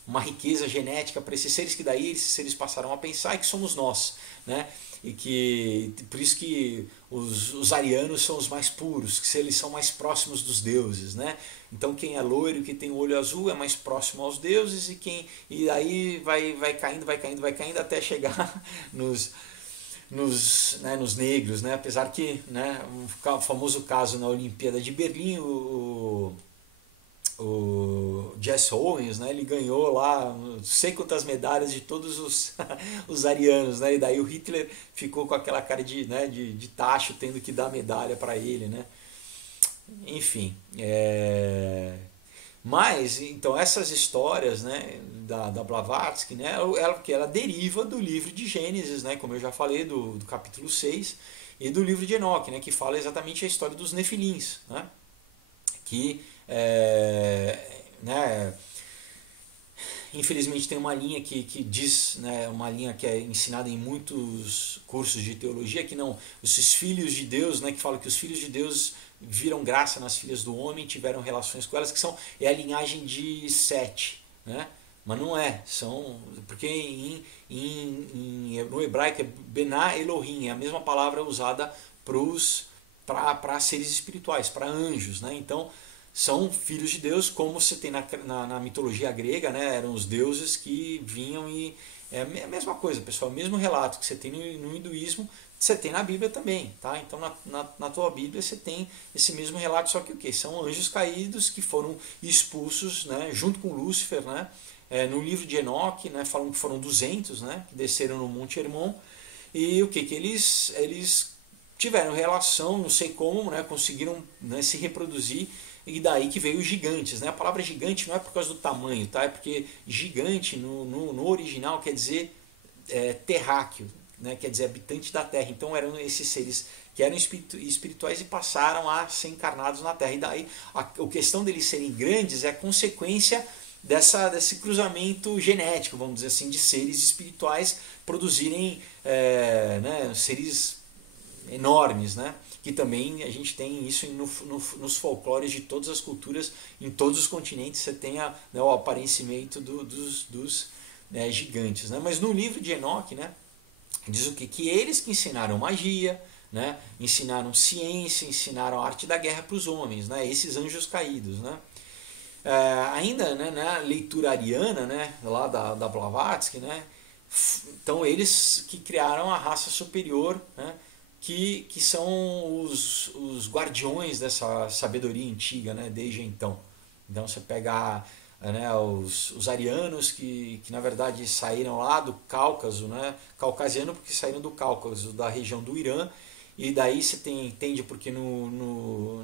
uma riqueza genética para esses seres, que daí esses seres passaram a pensar que somos nós, né? E que por isso que os arianos são os mais puros, que eles são mais próximos dos deuses, né? Então quem é loiro, que tem o olho azul é mais próximo aos deuses, e aí vai caindo até chegar nos negros, né? Apesar que, né, o famoso caso na Olimpíada de Berlim, o Jesse Owens, né, ele ganhou lá não sei quantas medalhas de todos os arianos, né, e daí o Hitler ficou com aquela cara de tacho, tendo que dar medalha para ele, né? Enfim, mas então essas histórias, né, da Blavatsky, né, ela deriva do livro de Gênesis, né, como eu já falei, do capítulo 6, e do livro de Enoque, né, que fala exatamente a história dos Nefilins, né, que né, infelizmente tem uma linha que diz, né, uma linha que é ensinada em muitos cursos de teologia, que não, esses filhos de Deus, né, que fala que os filhos de Deus viram graça nas filhas do homem, tiveram relações com elas, que é a linhagem de Sete, né? Mas não porque no hebraico é Bená Elohim, é a mesma palavra usada para seres espirituais, para anjos, né? Então são filhos de Deus, como você tem na mitologia grega, né? Eram os deuses que vinham e é a mesma coisa, pessoal, o mesmo relato que você tem no hinduísmo, você tem na Bíblia também, tá? Então na tua Bíblia você tem esse mesmo relato, só que o que? São anjos caídos que foram expulsos, né, junto com Lúcifer, né? No livro de Enoque, né, falam que foram 200, né, que desceram no Monte Hermon, e o que eles tiveram relação, não sei como, né, conseguiram, né, se reproduzir, e daí que veio os gigantes, né? A palavra gigante não é por causa do tamanho, tá? É porque gigante no original quer dizer terráqueo, né? Quer dizer habitante da terra. Então eram esses seres que eram espirituais e passaram a ser encarnados na terra. E daí a questão deles serem grandes é consequência desse cruzamento genético, vamos dizer assim, de seres espirituais produzirem né, seres enormes, né? Que também a gente tem isso nos folclores de todas as culturas, em todos os continentes você tem né, o aparecimento dos gigantes, né? Mas no livro de Enoque, né, diz o quê? Que eles que ensinaram magia, né, ensinaram ciência, ensinaram a arte da guerra para os homens, né, esses anjos caídos, né? Ainda, né, na leitura ariana, né, lá da Blavatsky, né, então eles que criaram a raça superior, né, que são os guardiões dessa sabedoria antiga, né, desde então. Então você pega, né, os arianos que na verdade saíram lá do Cáucaso, né, caucasiano porque saíram do Cáucaso, da região do Irã, e daí você entende porque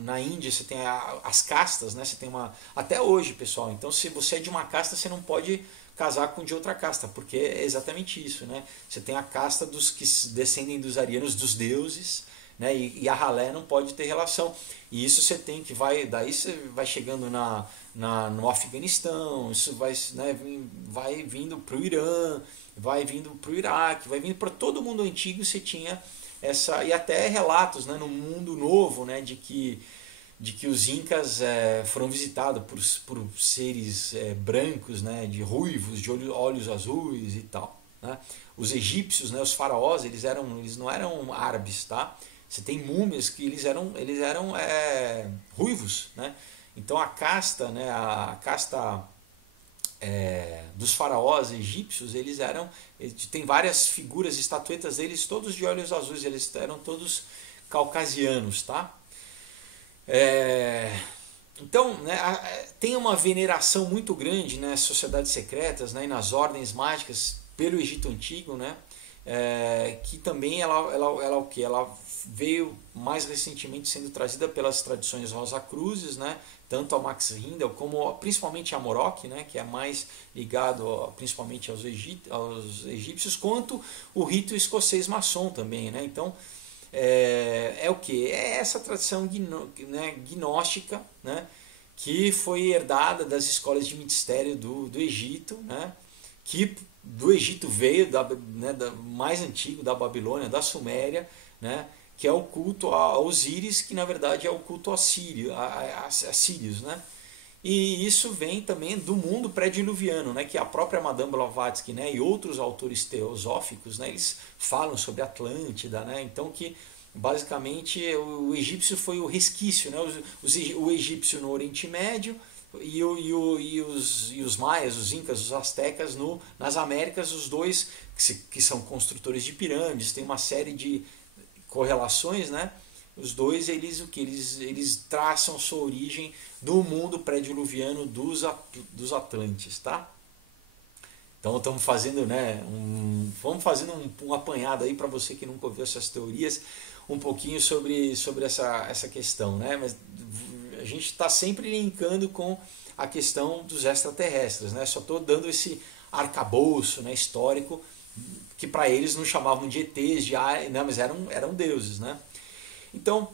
na Índia você tem as castas, né, você tem até hoje, pessoal, então se você é de uma casta você não pode casar com de outra casta, porque é exatamente isso, né? Você tem a casta dos que descendem dos arianos, dos deuses, né? E a ralé não pode ter relação. E isso você tem que daí você vai chegando no Afeganistão, isso vai, né, vai vindo para o Irã, vai vindo para o Iraque, vai vindo para todo mundo antigo. Você tinha e até relatos, né, no mundo novo, né, de que os incas foram visitados por seres brancos, né, de ruivos, de olhos azuis e tal, né? Os egípcios, né, os faraós, eles não eram árabes, tá? Você tem múmias que eles eram ruivos, né? Então a casta, né, dos faraós egípcios, tem várias figuras, estatuetas deles, todos de olhos azuis, eles eram todos caucasianos, tá? Então, né, tem uma veneração muito grande nas sociedades secretas, né, e nas ordens mágicas pelo Egito Antigo, né, que também o que ela veio mais recentemente sendo trazida pelas tradições Rosacruzes, né, tanto a Max Rindel como principalmente a Morocco, né, que é mais ligado principalmente aos egípcios, quanto o rito escocês maçom também, né? Então o que? É essa tradição gnóstica, né, que foi herdada das escolas de mistério do Egito, né, que do Egito veio mais antigo, da Babilônia, da Suméria, né, que é o culto a Osíris, que na verdade é o culto assírio, assírios, né? E isso vem também do mundo pré-diluviano, né, que a própria Madame Blavatsky, né, e outros autores teosóficos, né, eles falam sobre Atlântida, né, então que basicamente o egípcio foi o resquício, né, o egípcio no Oriente Médio e os maias, os incas, os astecas nas Américas, os dois que são construtores de pirâmides, tem uma série de correlações, né? Os dois eles traçam sua origem do mundo pré-diluviano dos Atlantes, tá? Então estamos fazendo, né, vamos fazendo um apanhado aí para você que nunca ouviu essas teorias, um pouquinho sobre essa questão, né? Mas a gente está sempre linkando com a questão dos extraterrestres, né? Só estou dando esse arcabouço, né, histórico, que para eles não chamavam de ETs, né, mas eram deuses, né? Então,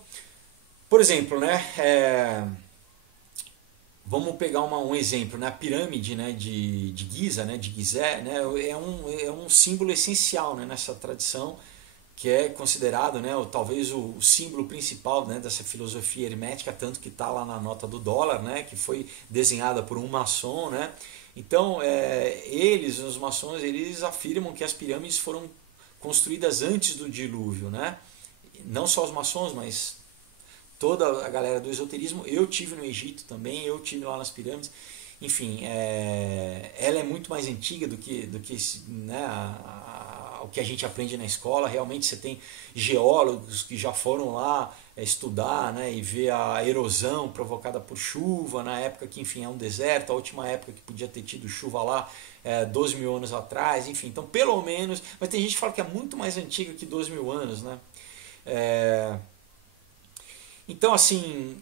por exemplo, né, vamos pegar um exemplo, né, a pirâmide, né, de Giza, né, de Gizé, né, é um símbolo essencial, né, nessa tradição, que é considerado, né, talvez o símbolo principal, né, dessa filosofia hermética, tanto que está lá na nota do dólar, né, que foi desenhada por um maçom, né? Então, os maçons, eles afirmam que as pirâmides foram construídas antes do dilúvio, né? Não só os maçons, mas toda a galera do esoterismo. Eu tive no Egito também, eu tive lá nas pirâmides. Enfim, ela é muito mais antiga do que né, o que a gente aprende na escola. Realmente você tem geólogos que já foram lá estudar, né, e ver a erosão provocada por chuva na época que, enfim, é um deserto, a última época que podia ter tido chuva lá 12 mil anos atrás, enfim, então pelo menos, mas tem gente que fala que é muito mais antiga que 12 mil anos, né? É, então, assim,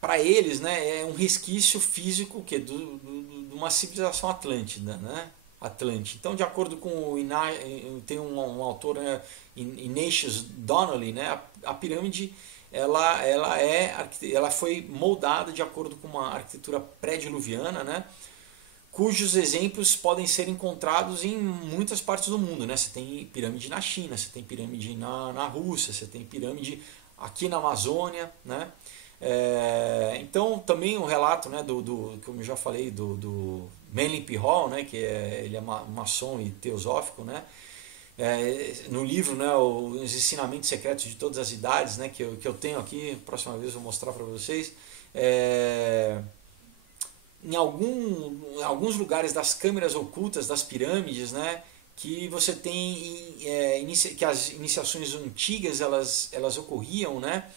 para eles, né, é um resquício físico que de uma civilização atlântida, né? Atlante. Então, de acordo com tem um autor, né, Ignatius Donnelly, né, a pirâmide ela foi moldada de acordo com uma arquitetura pré-diluviana, né, cujos exemplos podem ser encontrados em muitas partes do mundo, né? Você tem pirâmide na China, você tem pirâmide na Rússia, você tem pirâmide aqui na Amazônia, né? Então também o relato, né, como eu já falei, do Manly P. Hall, né, que ele é maçom e teosófico, né? No livro, né, os ensinamentos secretos de todas as idades, né, que eu tenho aqui, próxima vez eu vou mostrar para vocês. Em alguns lugares das câmeras ocultas das pirâmides, né, que você tem que as iniciações antigas elas ocorriam, né,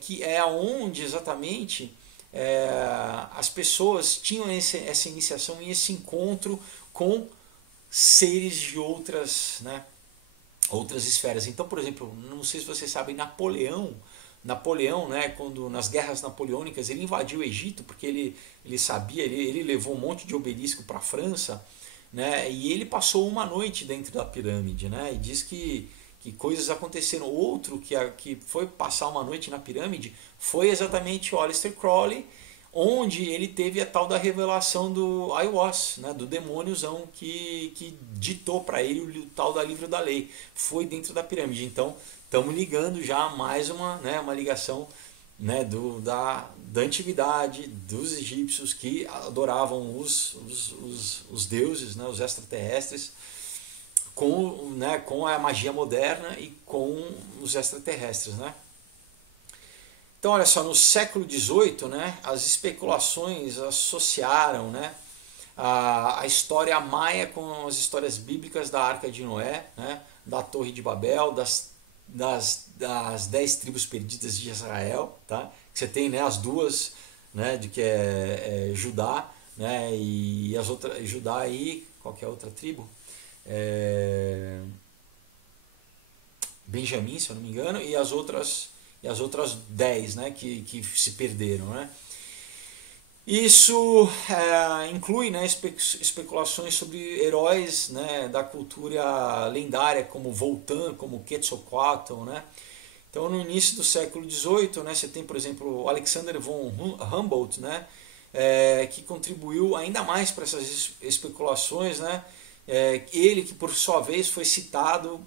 que é onde exatamente as pessoas tinham essa iniciação e esse encontro com seres de outras, né, outras esferas. Então, por exemplo, não sei se vocês sabem, Napoleão, né, quando nas guerras napoleônicas ele invadiu o Egito porque ele sabia, ele levou um monte de obelisco para a França, né, e ele passou uma noite dentro da pirâmide, né, e diz que coisas aconteceram. Outro que foi passar uma noite na pirâmide foi exatamente o Aleister Crowley, onde ele teve a tal da revelação do I Was, né, do demôniozão que ditou para ele o tal da livro da lei. Foi dentro da pirâmide. Então, estamos ligando já mais uma ligação, né, da antiguidade, dos egípcios que adoravam os deuses, né, os extraterrestres, com a magia moderna e com os extraterrestres, né? Então, olha só, no século XVIII, né, as especulações associaram, né, a história maia com as histórias bíblicas da Arca de Noé, né, da Torre de Babel, das 10 tribos perdidas de Israel, tá? Você tem, né, as duas, né, de que é Judá, né, e as outras, Judá e qual que é a outra tribo? Benjamim, se eu não me engano, e as outras 10, né, que se perderam, né? Isso inclui, né, especulações sobre heróis, né, da cultura lendária como Votan, como Quetzalcoatl, né? Então, no início do século XVIII, né, você tem, por exemplo, Alexander von Humboldt, né, que contribuiu ainda mais para essas especulações, né? Ele que por sua vez foi citado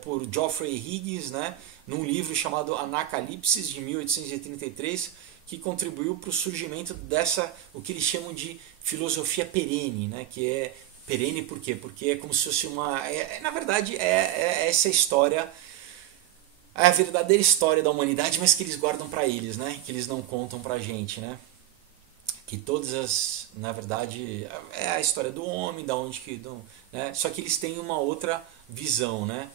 por Geoffrey Higgins, né, num livro chamado Anacalipsis de 1833, que contribuiu para o surgimento dessa, o que eles chamam de filosofia perene, né, que é perene por quê? Porque é como se fosse na verdade é essa história, é a verdadeira história da humanidade, mas que eles guardam para eles, né, que eles não contam para a gente, né? Que todas na verdade, é a história do homem, da onde que, né? Só que eles têm uma outra visão, né?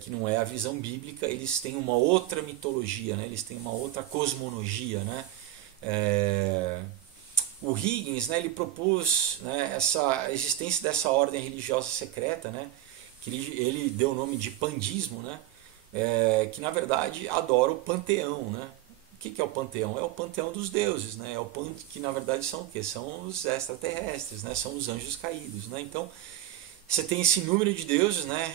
Que não é a visão bíblica, eles têm uma outra mitologia, né? Eles têm uma outra cosmologia, né? O Higgins, né, ele propôs, né, essa existência dessa ordem religiosa secreta, né? Que ele deu o nome de pandismo, né? Que na verdade adora o panteão, né? O que é o panteão? É o panteão dos deuses, né? Que na verdade são o quê? São os extraterrestres, né? São os anjos caídos, né? Então você tem esse número de deuses, né?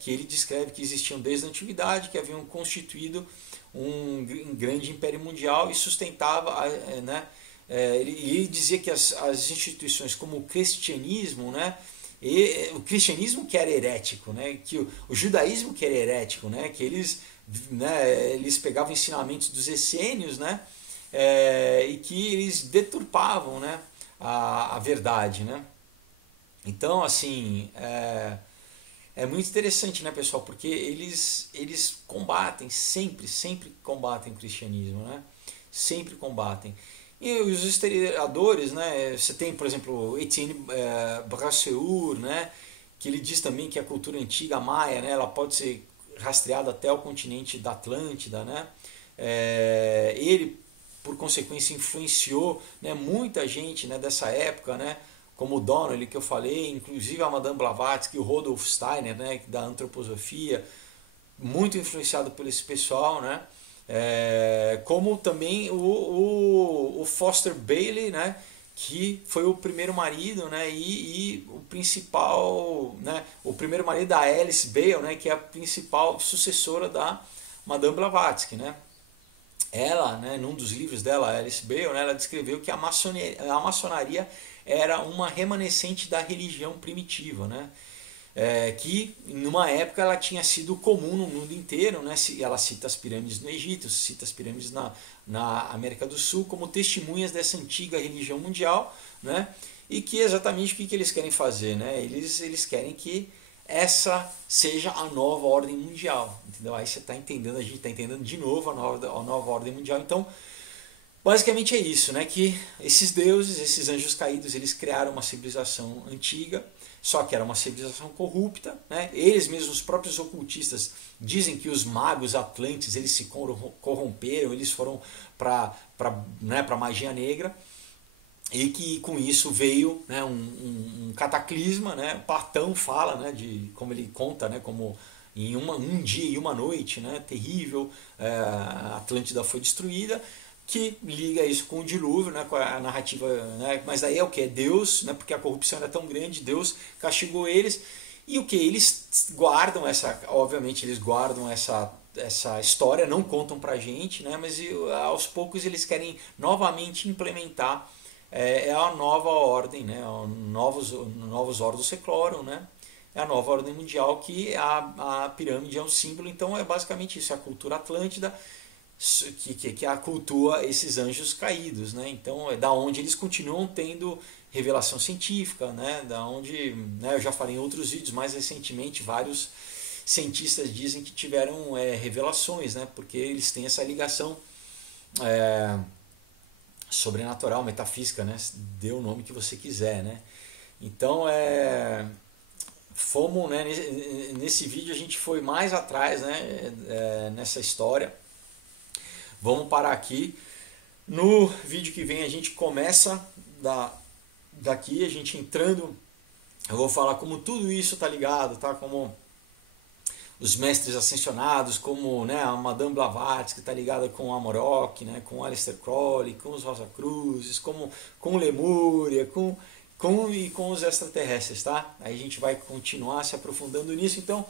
Que ele descreve que existiam desde a antiguidade, que haviam constituído um grande império mundial e sustentava, né? Ele dizia que as instituições como o cristianismo, né? E o cristianismo que era herético, né? Que o judaísmo que era herético, né? Que eles pegavam ensinamentos dos essênios, né? E que eles deturpavam, né, a verdade, né? Então, assim, é muito interessante, né, pessoal? Porque eles combatem, sempre combatem o cristianismo, né? Sempre combatem. E os historiadores, né? Você tem, por exemplo, Etienne Brasseur, né? Que ele diz também que a cultura antiga maia, né, ela pode ser rastreada até o continente da Atlântida, né? Ele, por consequência, influenciou, né, muita gente, né, dessa época, né? Como o Donnelly, que eu falei, inclusive a Madame Blavatsky, o Rudolf Steiner, né, da antroposofia, muito influenciado por esse pessoal, né? Como também o Foster Bailey, né? Que foi o primeiro marido, né? E o principal, né? O primeiro marido da Alice Bale, né? Que é a principal sucessora da Madame Blavatsky, né? Ela, né, num dos livros dela, Alice Bale, né, ela descreveu que a maçonaria era uma remanescente da religião primitiva, né? Que numa época ela tinha sido comum no mundo inteiro, né? Ela cita as pirâmides no Egito, cita as pirâmides na América do Sul como testemunhas dessa antiga religião mundial, né? E que exatamente o que eles querem fazer, né? Eles querem que essa seja a nova ordem mundial, entendeu? Aí você está entendendo, a gente está entendendo de novo a nova ordem mundial. Então, basicamente é isso, né? Que esses deuses, esses anjos caídos, eles criaram uma civilização antiga, só que era uma civilização corrupta, né? Eles mesmos, os próprios ocultistas, dizem que os magos atlantes eles se corromperam, eles foram para a magia negra, e que com isso veio, né, um cataclisma, né? Platão fala, né, de como ele conta, né, como em um dia e uma noite, né, terrível, a Atlântida foi destruída, que liga isso com o dilúvio, né, com a narrativa, né, mas aí é o que? É Deus, né, porque a corrupção era tão grande, Deus castigou eles, e o que? Eles guardam obviamente eles guardam essa história, não contam pra gente, né, mas aos poucos eles querem novamente implementar a nova ordem, né, novos ordos seclorum, né, é a nova ordem mundial, que a pirâmide é um símbolo. Então é basicamente isso, é a cultura atlântida, que cultua esses anjos caídos, né? Então é da onde eles continuam tendo revelação científica, né? Da onde, né, eu já falei em outros vídeos, mais recentemente vários cientistas dizem que tiveram revelações, né? Porque eles têm essa ligação sobrenatural, metafísica, né? Dê o nome que você quiser, né? Então fomos, né, nesse vídeo a gente foi mais atrás, né, nessa história. Vamos parar aqui. No vídeo que vem a gente começa daqui, a gente entrando. Eu vou falar como tudo isso tá ligado, tá? Como os mestres ascensionados, como, né, a Madame Blavatsky, que está ligada com Amorok, né, com Aleister Crowley, com os Rosa Cruzes, com Lemúria, com os extraterrestres, tá? Aí a gente vai continuar se aprofundando nisso. Então,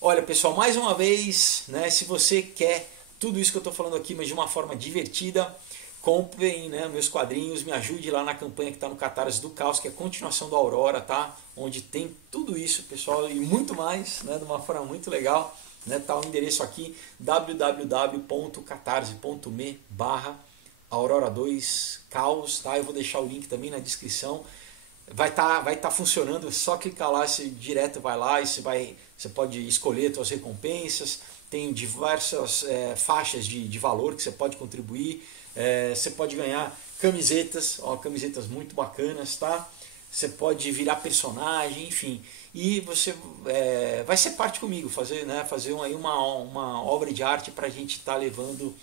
olha pessoal, mais uma vez, né, se você quer tudo isso que eu estou falando aqui, mas de uma forma divertida, comprem, né, meus quadrinhos, me ajude lá na campanha que está no Catarse do Caos, que é a continuação do Aurora, tá? Onde tem tudo isso, pessoal, e muito mais, né, de uma forma muito legal, né? Tá o endereço aqui, www.catarse.me/Aurora2Caos, tá? Eu vou deixar o link também na descrição. Vai tá funcionando, é só clicar lá, você direto vai lá e você pode escolher suas recompensas. Tem diversas faixas de valor que você pode contribuir. Você pode ganhar camisetas, camisetas muito bacanas, tá? Você pode virar personagem, enfim. E você vai ser parte comigo, fazer aí uma obra de arte para a gente estar levando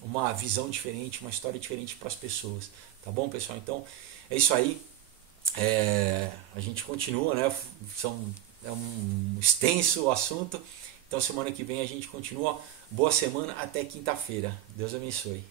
uma visão diferente, uma história diferente para as pessoas. Tá bom, pessoal? Então é isso aí. A gente continua, né? É um extenso assunto. Então semana que vem a gente continua. Boa semana, até quinta-feira. Deus abençoe.